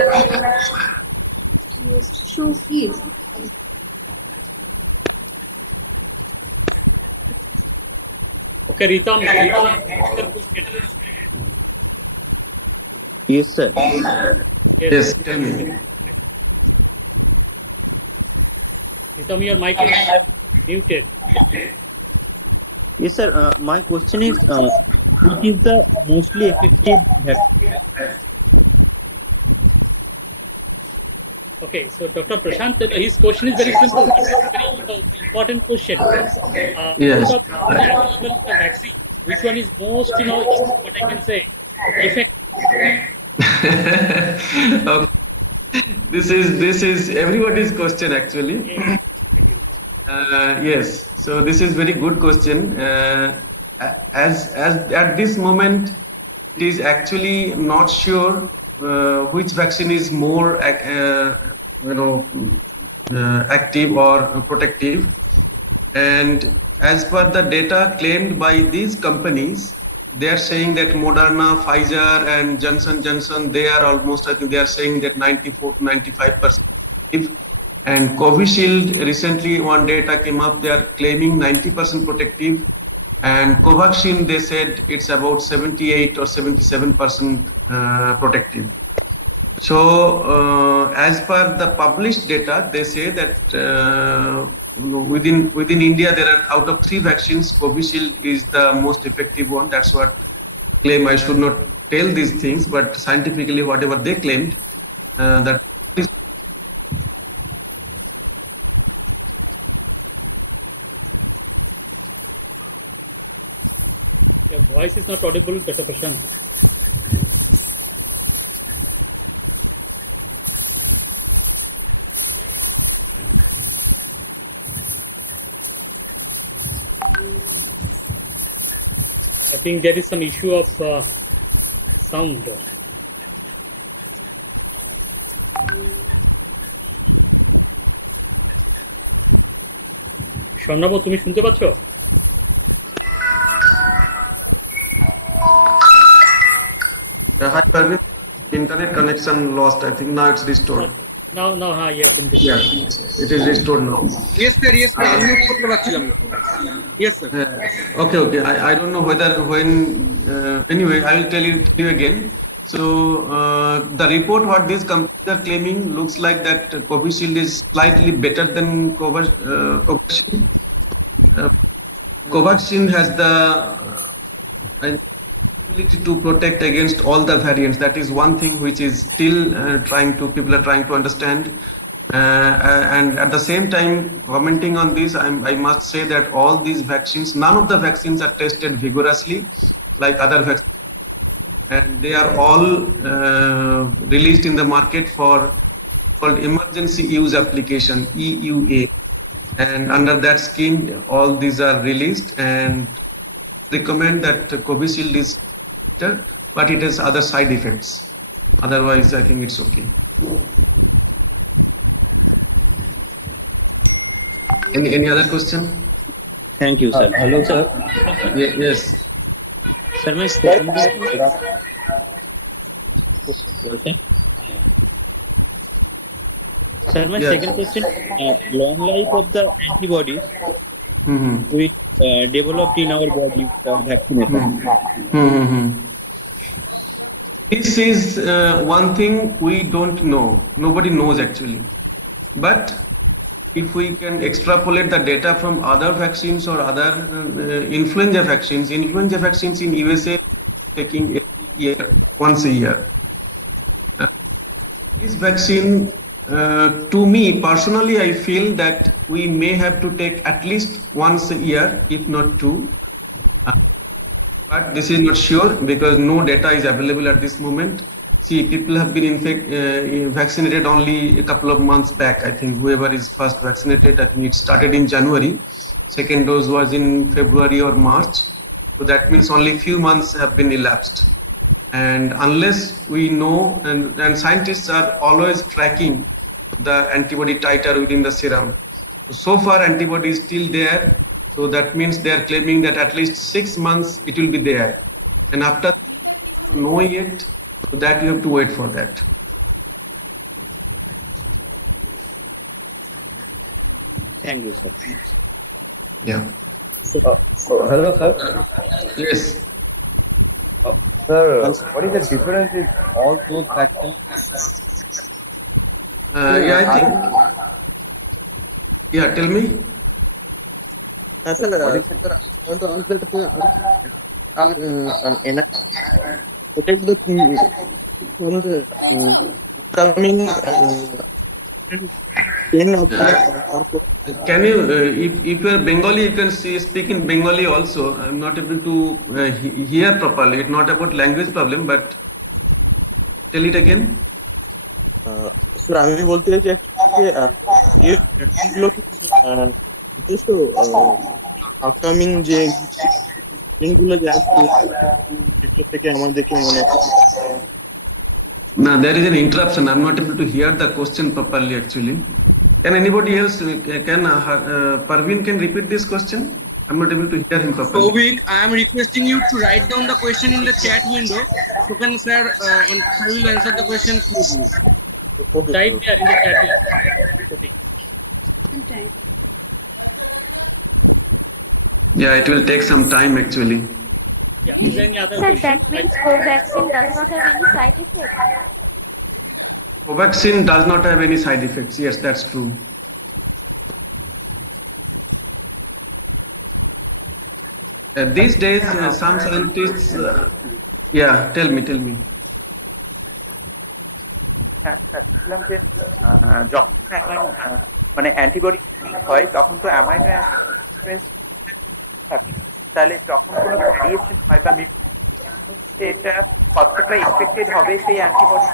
show please. Okay, Ritam, your question. Yes, sir. Yes, tell me. Ritam, your mic is muted. Yes, sir. My question is, which is the mostly effective vaccine? Okay, so Dr. Prashant, his question is very simple. It's a very important question. Yes. Out of the available vaccine, which one is most, what I can say, effective? Okay. This is everybody's question actually. Yes, so this is very good question. As at this moment, it is actually not sure which vaccine is more active or protective. And as per the data claimed by these companies, they are saying that Moderna, Pfizer, and Johnson Johnson, they are almost, I think they are saying that 94 to 95%. And Covishield, recently one data came up, they are claiming 90% protective. And Covaxin, they said it's about 78 or 77% protective. So, as per the published data, they say that within India, there are out of 3 vaccines, Covishield is the most effective one. That's what claim. I should not tell these things, but scientifically, whatever they claimed, that. Your voice is not audible, Dr. Prashant. I think there is some issue of sound. স্বর্ণাব, তুমি শুনতে পাচ্ছ? Hi, Parveen. Internet connection lost. I think now it's restored. Now, yeah, been Yeah, it is restored now. Yes, sir. Unmute করতে পারছিলাম না। Yes, sir. Okay. I don't know when. Anyway, I will tell you again. So the report what these companies are claiming looks like that Covishield is slightly better than Covaxin. Covaxin has the ability to protect against all the variants. That is one thing which is still people are trying to understand. And at the same time, commenting on this, I must say that all these vaccines, none of the vaccines are tested vigorously like other vaccines. And they are all released in the market for called Emergency Use Application, EUA. And under that scheme, all these are released and recommend that Covishield is better, but it has other side effects. Otherwise, I think it's okay. Any other question? Thank you, sir. Hello, sir. Yes. Sir, my second Sir, my Yeah. second question, long life of the antibodies Mm-hmm. which developed in our body for vaccination. Mm-hmm. This is one thing we don't know. Nobody knows actually. But if we can extrapolate the data from other vaccines or other influenza vaccines in USA taking every year, once a year. This vaccine, to me personally, I feel that we may have to take at least once a year, if not two. But this is not sure because no data is available at this moment. See, people have been vaccinated only a couple of months back. I think whoever is first vaccinated, I think it started in January. Second dose was in February or March. So that means only few months have been elapsed. And unless we know, and scientists are always tracking the antibody titer within the serum. So far, antibody is still there. So that means they are claiming that at least 6 months it will be there. And after knowing it, so that you have to wait for that. Thank you, sir. Yeah. Hello, sir. Yes. Sir, what is the difference in all those vaccines? Yeah, I think. Yeah, tell me. Sir, I want to answer that protect the from the coming pain of Can you, if you are Bengali, you can speak in Bengali also. I'm not able to hear properly. It's not about language problem, but tell it again. Sir আমি বলতে চাইছি এই ভ্যাকসিনগুলো কি যথেষ্ট upcoming যে দিনগুলো যে আসছে সেগুলো থেকে আমার দেখে মনে No, there is an interruption. I'm not able to hear the question properly actually. Can anybody else, Parveen can repeat this question? I'm not able to hear him properly. Sovik, I am requesting you to write down the question in the chat window. So can sir and I will answer the question for you. Okay. Type there in the chat. Okay. Sometime. Yeah, it will take some time actually. Yeah. Is there any other Sir, question? that means Covaxin does not have any side effect. Covaxin does not have any side effects. Yes, that's true. These days, some scientists, yeah, tell me. বলছিলাম যে যখন মানে antibody হয় তখন তো amino acid থাকে, তাহলে যখন কোনো ভ্যারিয়েশন হয় বা এটা কতটা ইফেক্টেড হবে সেই antibody?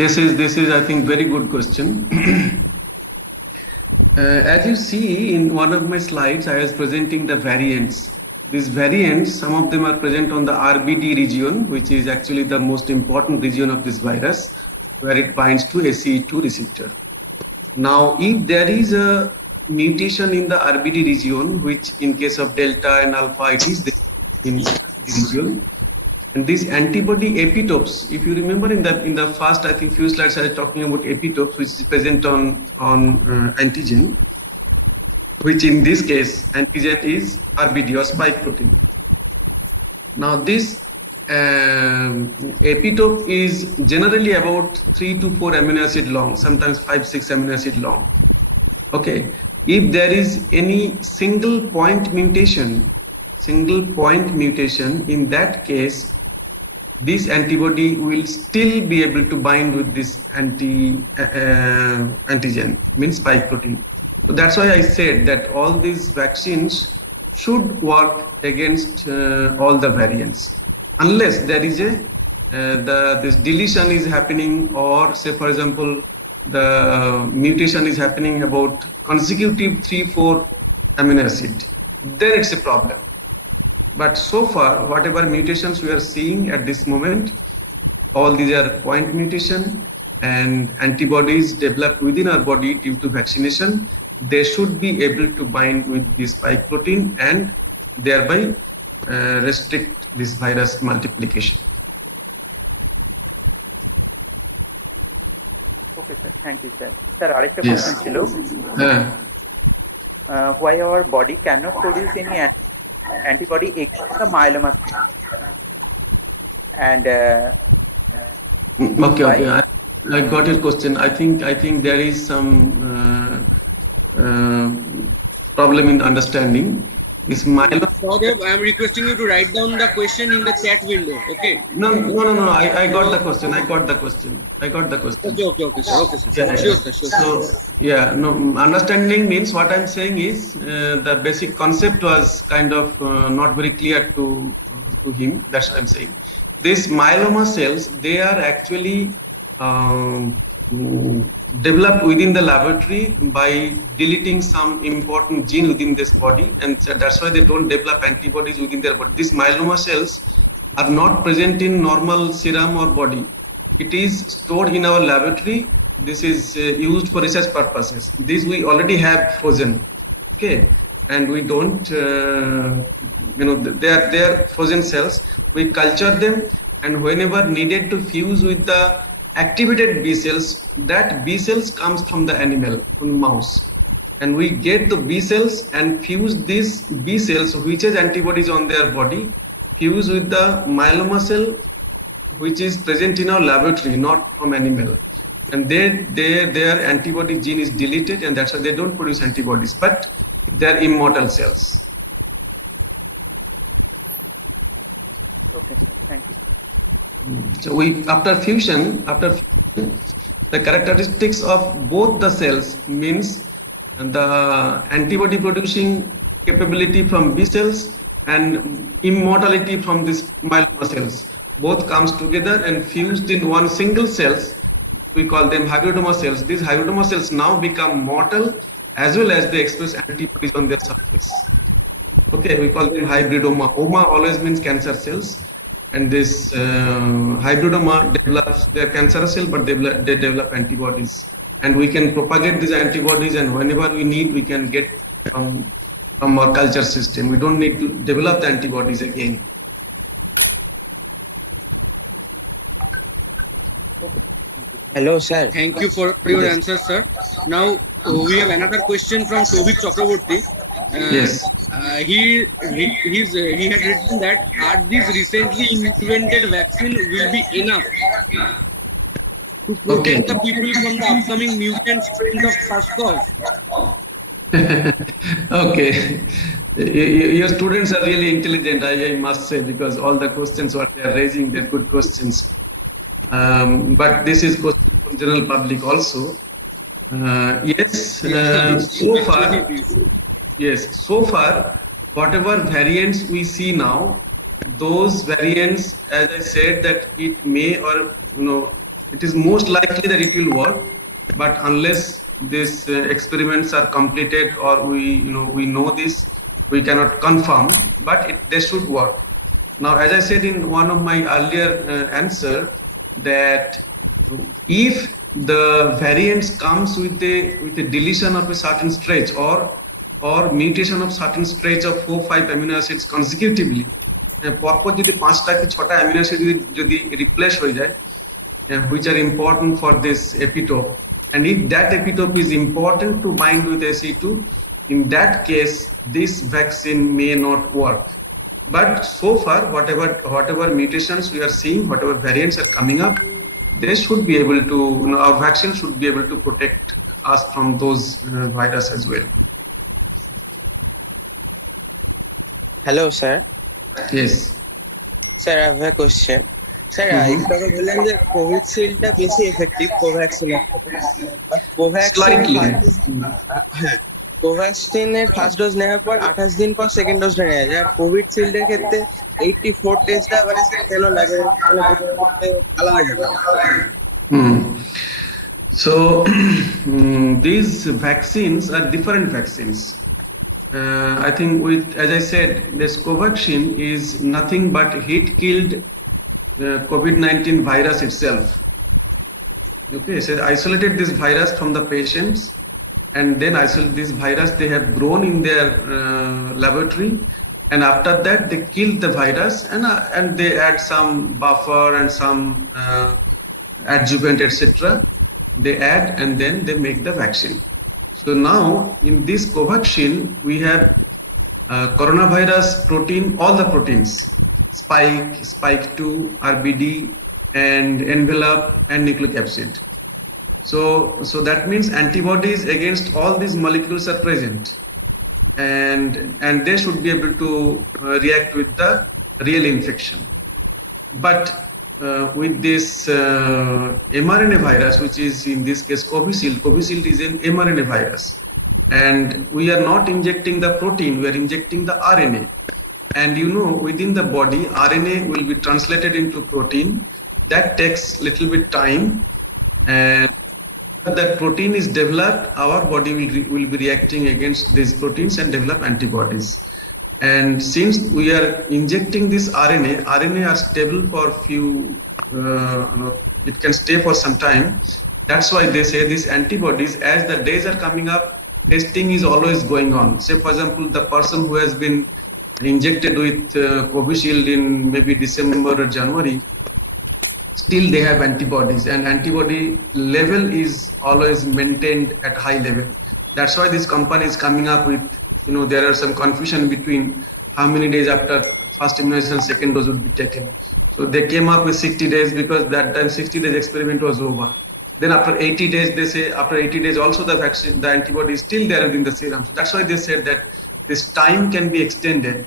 This is I think very good question. As you see in one of my slides, I was presenting the variants. These variants, some of them are present on the RBD region, which is actually the most important region of this virus, where it binds to ACE2 receptor. Now, if there is a mutation in the RBD region, which in case of Delta and Alpha, it is in the RBD region, and these antibody epitopes, if you remember in the first, I think few slides I was talking about epitopes, which is present on antigen, which in this case antigen is RBD or spike protein. Now this epitope is generally about 3 to 4 amino acid long, sometimes 5-6 amino acid long. Okay, if there is any single point mutation, in that case this antibody will still be able to bind with this antigen, means spike protein. So that's why I said that all these vaccines should work against all the variants, unless there is a this deletion is happening, or say for example the mutation is happening about consecutive 3-4 amino acid, then it's a problem. But so far, whatever mutations we are seeing at this moment, all these are point mutation and antibodies developed within our body due to vaccination. They should be able to bind with this spike protein and thereby restrict this virus multiplication. Okay, sir. Thank you, sir. Sir, আরেকটা Yes. question ছিল, why our body cannot produce any antibody against the myeloma cell? And Okay. I got your question. I think there is some problem in understanding. This myeloma. Saurav, I am requesting you to write down the question in the chat window. Okay. No. I got the question. Okay, sir. Okay, sir. Yeah. Sure, sir. So yeah, no, understanding means what I'm saying is the basic concept was kind of not very clear to him. That's what I'm saying. These myeloma cells, they are actually developed within the laboratory by deleting some important gene within this body, and so that's why they don't develop antibodies within their body. These myeloma cells are not present in normal serum or body. It is stored in our laboratory. This is used for research purposes. These we already have frozen, okay, and we don't they are frozen cells. We culture them, and whenever needed to fuse with the activated B cells, that B cells comes from the animal, from mouse, and we get the B cells and fuse these B cells which has antibodies on their body, fuse with the myeloma cell which is present in our laboratory, not from animal, and their antibody gene is deleted, and that's why they don't produce antibodies, but they are immortal cells. okay, sir. Thank you. So after fusion, the characteristics of both the cells means the antibody producing capability from B cells and immortality from these myeloma cells both comes together and fused in one single cells. We call them hybridoma cells. These hybridoma cells now become mortal as well as they express antibodies on their surface. Okay, we call them hybridoma. Oma always means cancer cells. And this hybridoma develops their cancerous cell, but they develop antibodies, and we can propagate these antibodies, and whenever we need, we can get from our culture system. We don't need to develop the antibodies again. Hello, sir. Thank you for your answer, sir. Now we have another question from Shobhit Chakraborty. Yes. He had written that are these recently invented vaccine will be enough to protect the people from the upcoming mutant strain of SARS-CoV? Okay, your students are really intelligent, I must say, because all the questions what they are raising, they're good questions. But this is question from general public also. So far, whatever variants we see now, those variants, as I said, that it may or it is most likely that it will work, but unless these experiments are completed or we know this, we cannot confirm, but they should work. Now, as I said in one of my earlier answer, that if the variants comes with a deletion of a certain stretch or mutation of certain stretch of 4-5 amino acids consecutively, পরপর যদি 5টা কি 6টা amino acid যদি replace হয়ে যায়, which are important for this epitope, and if that epitope is important to bind with ACE2, in that case this vaccine may not work. But so far, whatever mutations we are seeing, whatever variants are coming up, they should be able to, our vaccine should be able to protect us from those virus as well. Hello, sir. Yes. Sir, I have a question. Sir, একটু আগে বললেন যে কোভিশিল্ডটা বেশি effective কোভ্যাক্সিনের থেকে, but Slightly. কোভ্যাক্সিনের first dose নেওয়ার পর 28 দিন পর সেকেন্ড ডোজটা নেওয়া যায়, আর কোভিশিল্ডের ক্ষেত্রে 84 ডেজটা মানে স্যার কেন লাগে, মানে দুটোর মধ্যে আলাদা কেন? Hmm. So these vaccines are different vaccines. I think as I said, this Covaxin is nothing but heat-killed COVID-19 virus itself. Okay, so isolated this virus from the patients, and then isolate this virus they have grown in their laboratory, and after that they killed the virus, and they add some buffer and some adjuvant, etc. They add and then they make the vaccine. So now in this Covaxin we have coronavirus protein, all the proteins, spike 2, RBD, and envelope, and nucleocapsid. So that means antibodies against all these molecules are present, and they should be able to react with the real infection. But with this mRNA virus, which is in this case Covishield is an mRNA virus, and we are not injecting the protein, we are injecting the RNA. And you know, within the body, RNA will be translated into protein. That takes little bit time, and that protein is developed, our body will be reacting against these proteins and develop antibodies. And since we are injecting this RNA are stable for few, it can stay for some time. That's why they say these antibodies, as the days are coming up, testing is always going on. Say, for example, the person who has been injected with Covishield in maybe December or January, still they have antibodies, and antibody level is always maintained at high level. That's why this company is coming up with, there are some confusion between how many days after first immunization second dose would be taken. So they came up with 60 days because that time 60 days experiment was over. Then after 80 days, they say after 80 days also the vaccine, the antibody is still there in the serum. So that's why they said that this time can be extended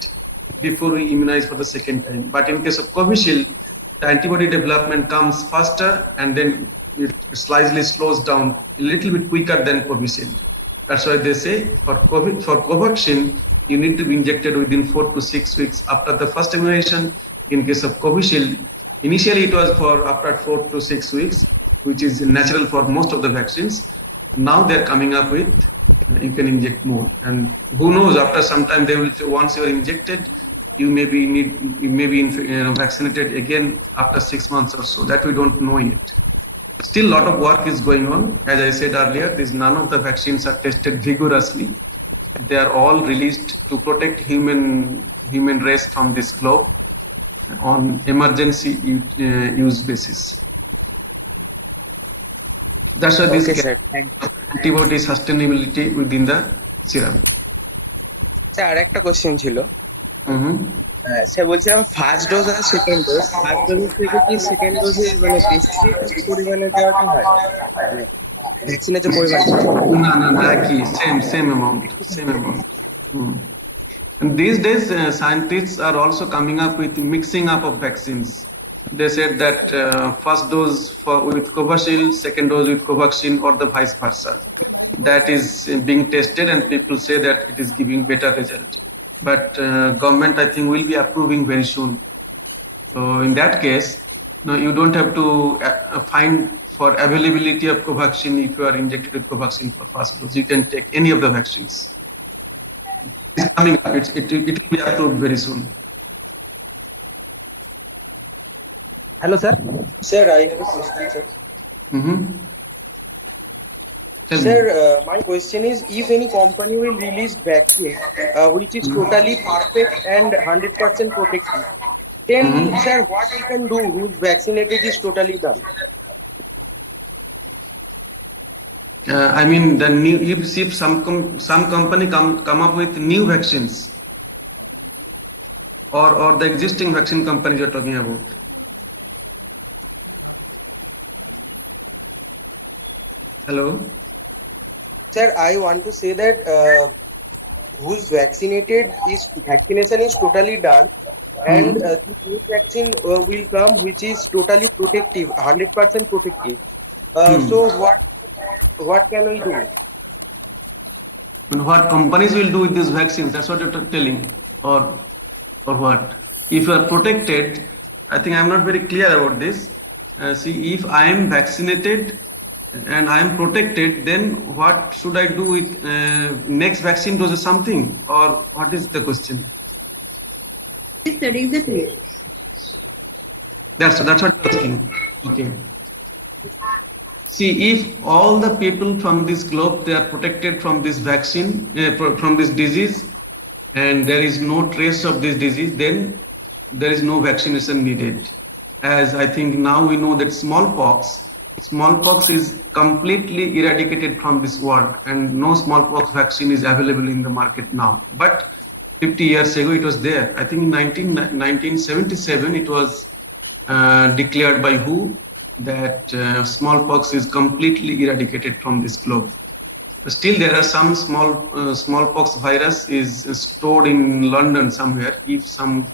before we immunize for the second time. But in case of Covishield, the antibody development comes faster, and then it slightly slows down a little bit quicker than Covishield. That's why they say for Covaxin, you need to be injected within 4 to 6 weeks after the first immunization. In case of Covishield, initially it was for after 4 to 6 weeks, which is natural for most of the vaccines. Now they're coming up with you can inject more, and who knows, after some time they will say once you're injected, you may be vaccinated again after 6 months or so. That we don't know yet. Still, a lot of work is going on. As I said earlier, none of the vaccines are tested vigorously. They are all released to protect human race from this globe on emergency use basis. That's why this antibody sustainability within the serum. Sir আরেকটা question ছিল, sir বলছিলাম first dose আর second dose, first ডোজের থেকে কি second ডোজে মানে বেশি পরিমাণে দেওয়াটা হয়, ভ্যাকসিনের যে পরিমাণ? না একই, same amount. And these days scientists are also coming up with mixing up of vaccines. They said that first dose with Covishield, second dose with Covaxin, or the vice versa. That is being tested, and people say that it is giving better result. But government, I think, will be approving very soon. So in that case, you don't have to find for availability of Covaxin if you are injected with Covaxin for first dose. You can take any of the vaccines. It's coming up. It will be approved very soon. Hello, sir. Sir, I have a question, sir. Tell Sir, me. my question is, if any company will release vaccine which is totally perfect and 100% protective, then sir, what we can do who's vaccinated is totally done? I mean, the new, if some company come up with new vaccines, or the existing vaccine companies you're talking about. Hello. Sir, I want to say that who's vaccinated vaccination is totally done, and the new vaccine will come which is totally protective, 100% protective. So what can we do? And what companies will do with these vaccines? That's what you're telling, or what? If you are protected, I think I'm not very clear about this. See, if I am vaccinated and I am protected, then what should I do with next vaccine dose or something, or what is the question? Yes, sir, exactly. That's what you're asking. Okay. See, if all the people from this globe, they are protected from this vaccine, from this disease, and there is no trace of this disease, then there is no vaccination needed. As I think now we know that smallpox is completely eradicated from this world, and no smallpox vaccine is available in the market now. But 50 years ago it was there. I think in 1977 it was declared by WHO that smallpox is completely eradicated from this globe. But still there are some smallpox virus is stored in London somewhere. If some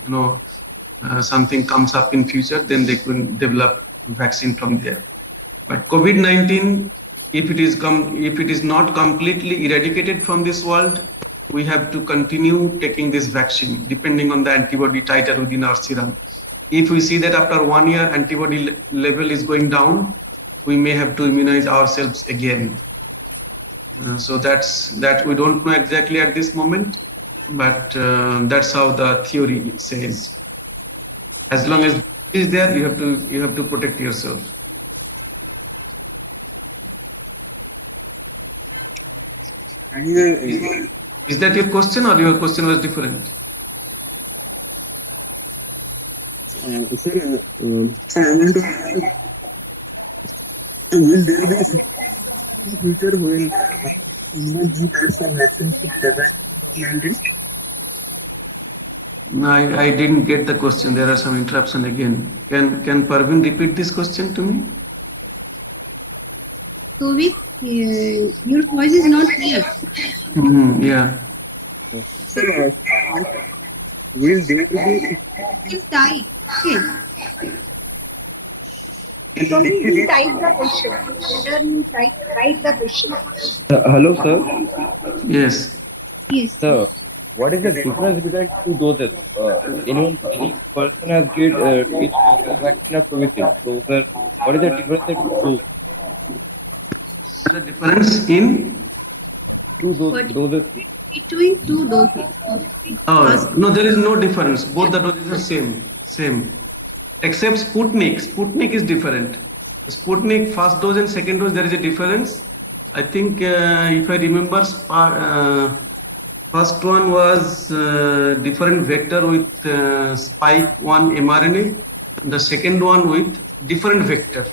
something comes up in future, then they can develop vaccine from there. But COVID-19, if it is not completely eradicated from this world, we have to continue taking this vaccine depending on the antibody titer within our serum. If we see that after 1 year antibody level is going down, we may have to immunize ourselves again. So that we don't know exactly at this moment, but that's how the theory says. As long as it is there, you have to protect yourself. Is that your question, or your question was different? Sir, I want to will there be a future when new types of vaccines will develop? No, I didn't get the question. There are some interruption again. Can Parveen repeat this question to me? So, your voice is not clear. Yeah. Sir, will there be It's tight. Okay. So he type the question. Better you write the question. Hello, sir. Yes. Yes. Sir, what is the difference between two doses? Any person has get vaccine of Covid-19. So, sir, what is the difference in dose? There's a difference in Two doses. Between two doses. no, there is no difference. Both the doses are same. Except Sputnik. Sputnik is different. Sputnik first dose and second dose, there is a difference. I think if I remember, first one was different vector with spike 1 mRNA. The second one with different vector.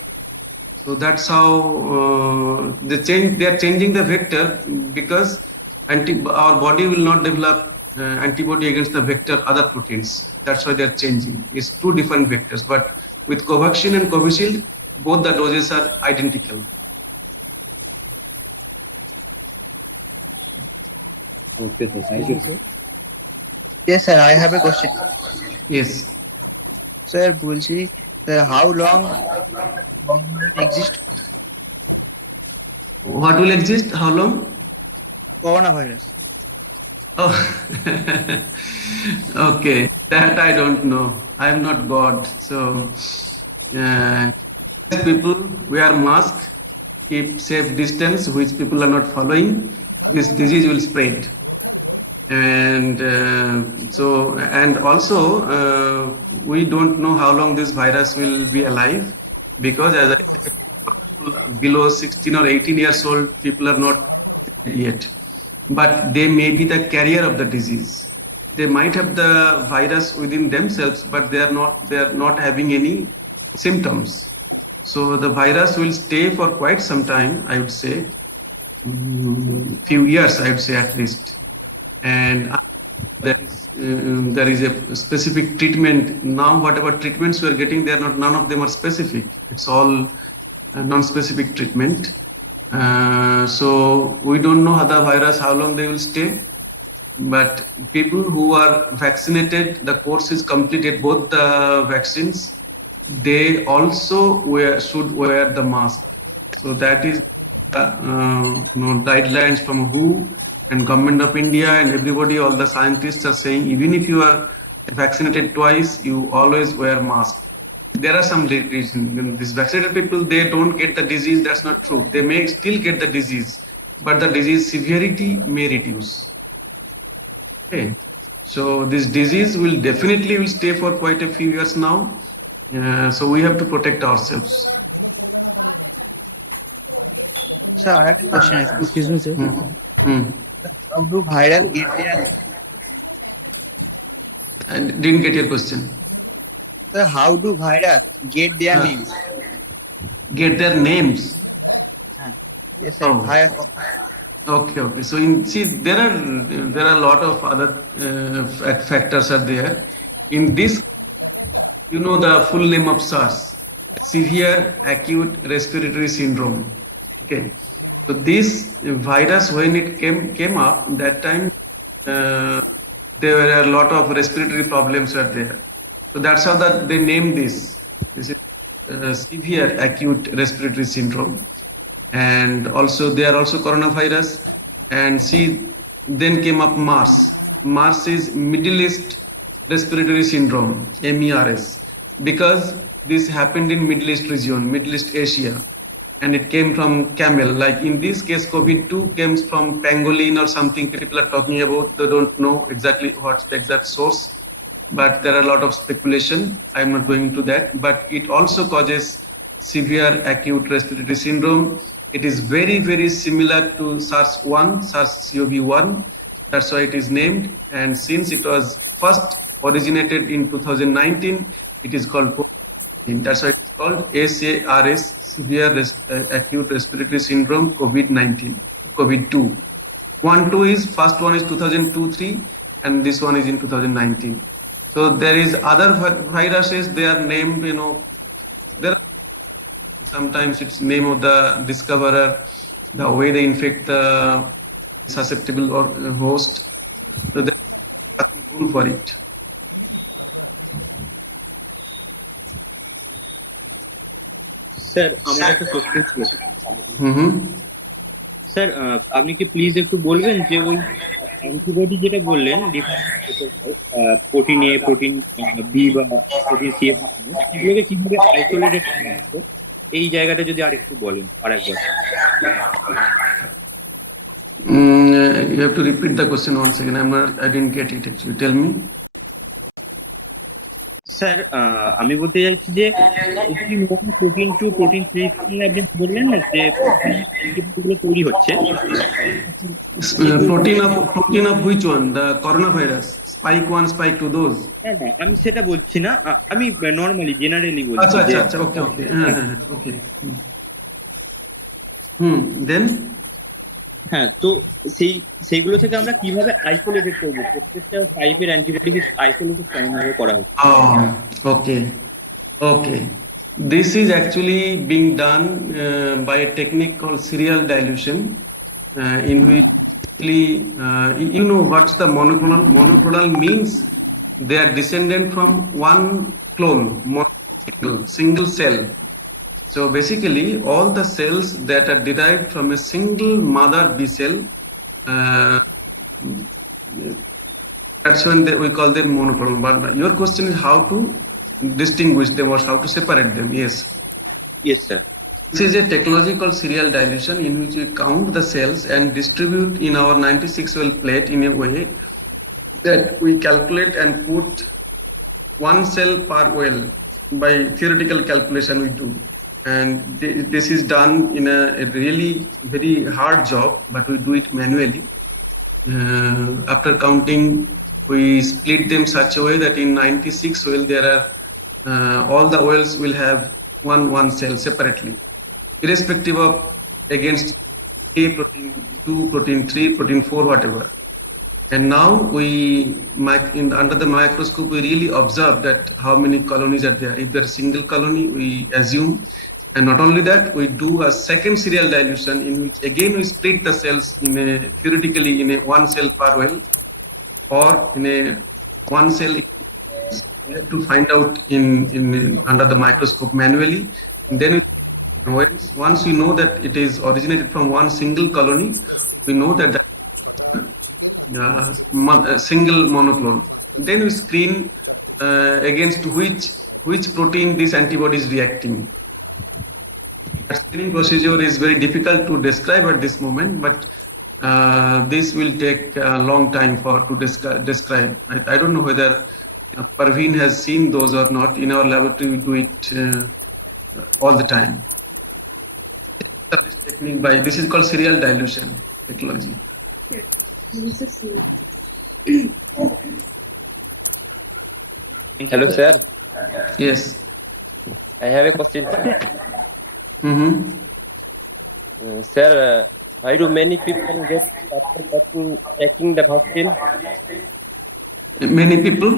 So that's how they are changing the vector, because our body will not develop antibody against the vector other proteins. That's why they're changing. It's two different vectors, but with Covaxin and Covishield, both the doses are identical. Okay, sir. Thank you, sir. Yes, sir. I have a question. Yes. Sir, Bulji, how long will it exist? What will exist? How long? Coronavirus. Oh, okay. That I don't know. I am not God. So, people wear mask, keep safe distance, which people are not following. This disease will spread. And also we don't know how long this virus will be alive, because as I said, below 16 or 18 years old people are not yet, but they may be the carrier of the disease. They might have the virus within themselves, but they are not having any symptoms. So the virus will stay for quite some time, I would say, few years, I would say at least. And there is a specific treatment now. Whatever treatments we are getting, none of them are specific. It's all non-specific treatment. So we don't know how the virus, how long they will stay. But people who are vaccinated, the course is completed, both the vaccines, they also should wear the mask. So that is guidelines from WHO And government of India and everybody, all the scientists are saying, even if you are vaccinated twice, you always wear mask. There are some reasons. These vaccinated people, they don't get the disease. That's not true. They may still get the disease, but the disease severity may reduce. Okay. So this disease will definitely stay for quite a few years now. So we have to protect ourselves. Sir, I have a question. Excuse me, sir. How do virus get their I didn't get your question. Sir, how do virus get their names? Get their names. Yes, sir. Oh. Virus. Okay. So there are a lot of other factors are there. In this, you know the full name of SARS, severe acute respiratory syndrome. Okay. So this virus, when it came up, that time there were a lot of respiratory problems were there. So that's how that they named this. This is severe acute respiratory syndrome. And also there are also coronavirus, and then came up MERS. MERS is Middle East Respiratory Syndrome, MERS, because this happened in Middle East region, Middle East Asia, and it came from camel. Like in this case, COVID-2 came from pangolin or something people are talking about. They don't know exactly what's the exact source, but there are a lot of speculation. I'm not going into that, but it also causes severe acute respiratory syndrome. It is very, very similar to SARS-1, SARS-CoV-1. That's why it is named. And since it was first originated in 2019, it is called COVID-19. That's why it is called SARS, Severe Acute Respiratory Syndrome, COVID-19, COVID-2. First one is 2002-3, and this one is in 2019. So there is other viruses, they are named, there are sometimes it's name of the discoverer, the way they infect the susceptible or host. So there's nothing rule for it. Sir আমার একটা question ছিল sir আপনি কি please একটু বলবেন যে ওই antibody যেটা বললেন প্রোটিন এ প্রোটিন বি বা প্রোটিন সি এগুলোকে কিভাবে আইসোলেটেড করা হচ্ছে এই জায়গাটা যদি আরেকটু বলেন আরেকবার You have to repeat the question once again. I didn't get it actually. Tell me. Sir আমি বলতে চাইছি যে প্রোটিন টু প্রোটিন থ্রি আপনি বললেন না যে তৈরি হচ্ছে protein of which one? The coronavirus, spike 1, spike 2, those. হ্যাঁ আমি সেটা বলছি না আমি নরমালি জেনারেলি বলছি আচ্ছা okay okay then হ্যাঁ তো সেইগুলো থেকে আমরা কিভাবে আইসোলেটেড করব প্রত্যেকটা টাইপের অ্যান্টিবডি আইসোলেটেড কেমনভাবে করা হয় okay this is actually being done by a technique called serial dilution in which you know what's the monoclonal means they are descendant from one clone, single cell. So basically all the cells that are derived from a single mother B cell, that's when we call them monoclonal. But your question is how to distinguish them or how to separate them. Yes sir. This is a technology called serial dilution in which we count the cells and distribute in our 96-well plate in a way that we calculate and put one cell per well by theoretical calculation we do. And this is done in a really very hard job, but we do it manually. After counting, we split them such a way that in 96 well there are all the wells will have one cell separately, irrespective of against A protein 2, protein 3, protein 4, whatever. And now under the microscope we really observe that how many colonies are there. If there is single colony, we assume. And not only that, we do a second serial dilution in which again we split the cells theoretically in a one cell per well or in a one cell. We have to find out under the microscope manually. And then once we know that it is originated from one single colony, we know that single monoclone. Then we screen against which protein this antibody is reacting. The screening procedure is very difficult to describe at this moment, but this will take a long time to describe. I don't know whether Parveen has seen those or not. In our laboratory, we do it all the time. This technique this is called serial dilution technology. Hello, sir. Yes. I have a question. Sir, why do many people get after taking the vaccine? Many people?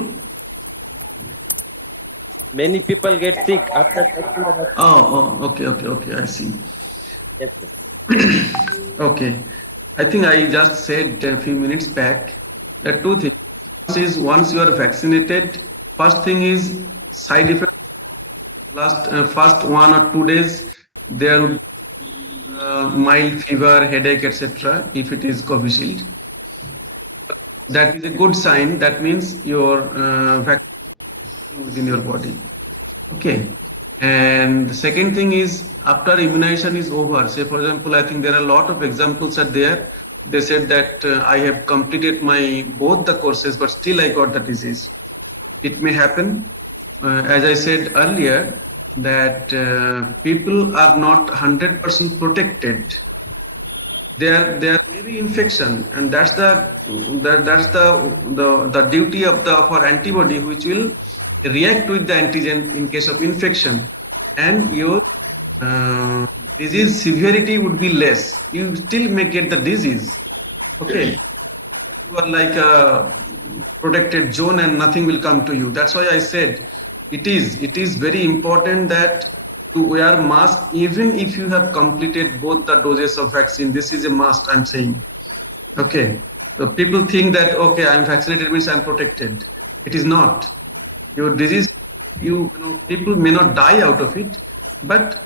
Many people get sick after taking the vaccine. Oh, okay. I see. Yes, sir. Okay. I think I just said a few minutes back that two things. First is once you are vaccinated, first thing is side effect. First 1 or 2 days, there would be mild fever, headache, etc. if it is Covishield. That is a good sign. That means your vaccine within your body. Okay. And the second thing is after immunization is over, say for example, I think there are a lot of examples are there. They said that I have completed both the courses, but still I got the disease. It may happen, as I said earlier, that people are not 100% protected. There may be infection, and that's the duty of our antibody, which will react with the antigen in case of infection, and your disease severity would be less. You still may get the disease. Okay, you are like a protected zone, and nothing will come to you. That's why I said it is very important that to wear mask even if you have completed both the doses of vaccine. This is a must, I'm saying. Okay, so people think that okay, I'm vaccinated means I'm protected. It is not. Your disease, you know, people may not die out of it, but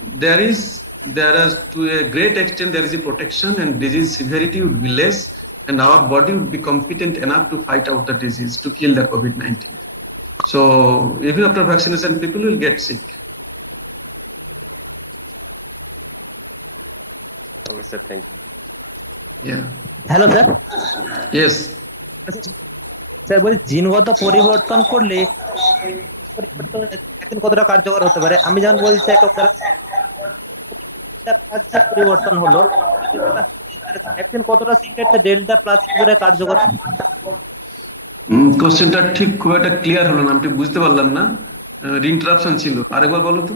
there is to a great extent there is a protection, and disease severity would be less, and our body would be competent enough to fight out the disease, to kill the COVID-19. So even after vaccination, people will get sick. Okay, sir. Thank you. Yeah. Hello sir. Yes. Sir বলছি জিনগত পরিবর্তন করলে vaccine কতটা কার্যকর হতে পারে? আমি যেমন বলছি একটা পরিবর্তন হলো, ভ্যাকসিন কতটা সিক্রেটটা ডেল্টা প্লাস করে কার্যকর? কোশ্চেনটা ঠিক খুব একটা ক্লিয়ার হলো না, আমি ঠিক বুঝতে পারলাম না, ইন্টারাপশন ছিল, আরেকবার বলো তো।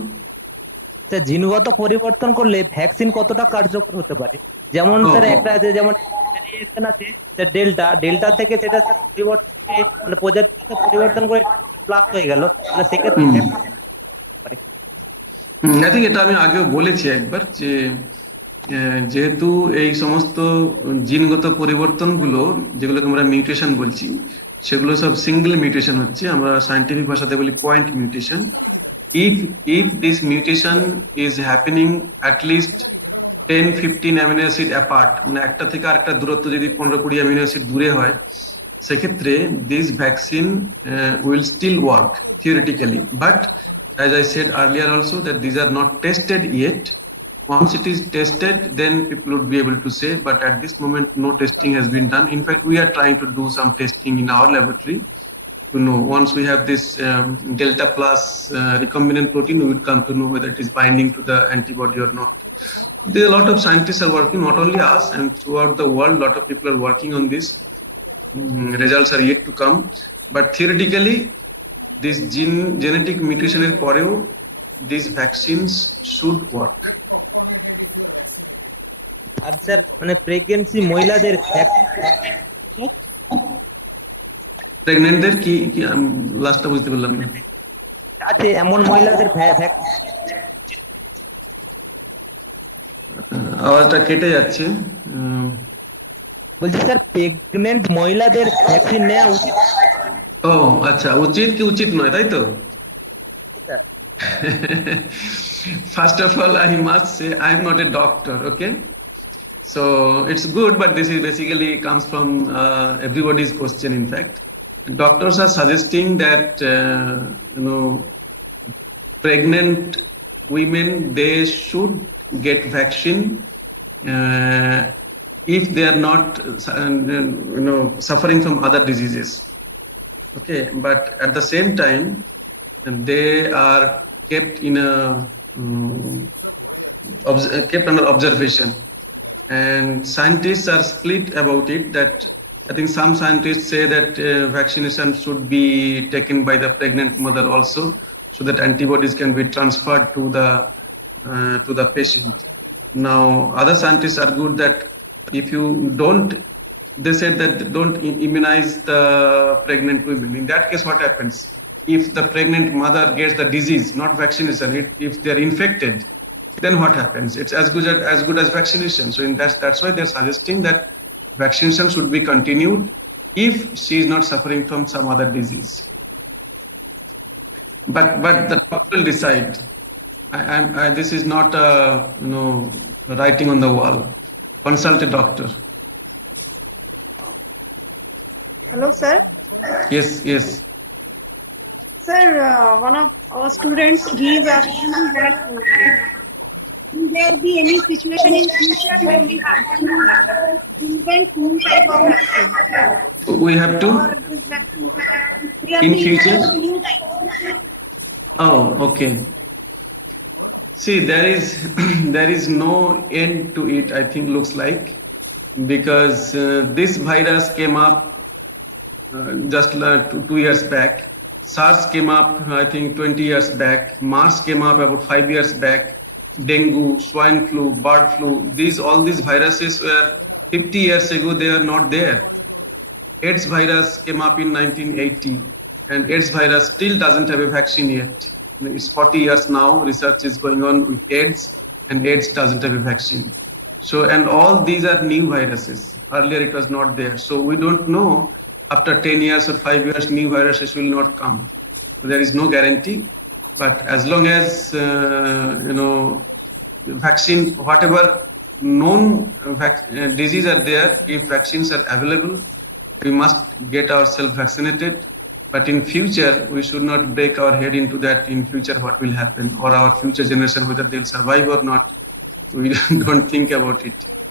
জিনগত পরিবর্তন করলে ভ্যাকসিন কতটা কার্যকর হতে পারে? যেমন স্যার একটা আছে, যেমন আছে ডেল্টা থেকে সেটা পরিবর্তন প্রজাতিকে পরিবর্তন করে প্লাস হয়ে গেল, তাহলে সেক্ষেত্রে আই থিঙ্ক এটা আমি আগেও বলেছি একবার যে যেহেতু এই সমস্ত জিনগত পরিবর্তনগুলো যেগুলোকে আমরা মিউটেশন বলছি, সেগুলো সব সিঙ্গেল মিউটেশন হচ্ছে, আমরা সায়েন্টিফিক ভাষাতে বলি point mutation. If this mutation is happening at least 10-15 amino acid apart, মানে একটা থেকে আরেকটা দূরত্ব যদি 15-20 amino acid দূরে হয়, সেক্ষেত্রে this vaccine will still work theoretically. But as I said earlier also that these are not tested yet. Once it is tested, then people would be able to say, but at this moment no testing has been done. In fact, we are trying to do some testing in our laboratory to know. Once we have this delta plus recombinant protein, we will come to know whether it is binding to the antibody or not. There are a lot of scientists are working, not only us, and throughout the world, a lot of people are working on this. Results are yet to come, but theoretically, this genetic mutation er poreo, these vaccines should work. আর sir মানে pregnancy মহিলাদের প্রেগন্যান্টদের কি লাস্টটা বুঝতে পারলাম না। আছে এমন মহিলাদের আওয়াজটা কেটে যাচ্ছে। বলছি স্যার প্রেগন্যান্ট মহিলাদের ভ্যাকসিন নেওয়া উচিত? ও আচ্ছা, উচিত কি উচিত নয়, তাই তো? First of all, I must say I am not a doctor, okay? So it's good, but this is basically comes from everybody's question. In fact, doctors are suggesting that pregnant women, they should get vaccine if they are not suffering from other diseases. Okay, but at the same time, they are kept in a kept under observation, and scientists are split about it. That I think some scientists say that vaccination should be taken by the pregnant mother also, so that antibodies can be transferred to the patient. Now, other scientists are good that if you don't, they said that don't immunize the pregnant women. In that case, what happens? If the pregnant mother gets the disease, not vaccination, if they are infected, then what happens? It's as good as vaccination. So that's why they're suggesting that vaccination should be continued if she is not suffering from some other disease. But the doctor will decide. This is not writing on the wall. Consult a doctor. Hello, sir. Yes. Sir, one of our students, he is asking that will there be any situation in future when we have to invent new type of vaccine? We have to Or this vaccine, we have in to future. invent new type of vaccine. Oh, okay. See, there is no end to it, I think, looks like, because this virus came up just like 2 years back. SARS came up, I think, 20 years back. MERS came up about 5 years back. Dengue, swine flu, bird flu, all these viruses were 50 years ago, they are not there. AIDS virus came up in 1980, and AIDS virus still doesn't have a vaccine yet. It's 40 years now, research is going on with AIDS, and AIDS doesn't have a vaccine. So, and all these are new viruses. Earlier it was not there. So we don't know, after 10 years or 5 years, new viruses will not come. There is no guarantee. But as long as, vaccine, whatever known diseases are there, if vaccines are available, we must get ourselves vaccinated. But in future, we should not break our head into that. In future, what will happen, or our future generation, whether they'll survive or not, we don't think about it.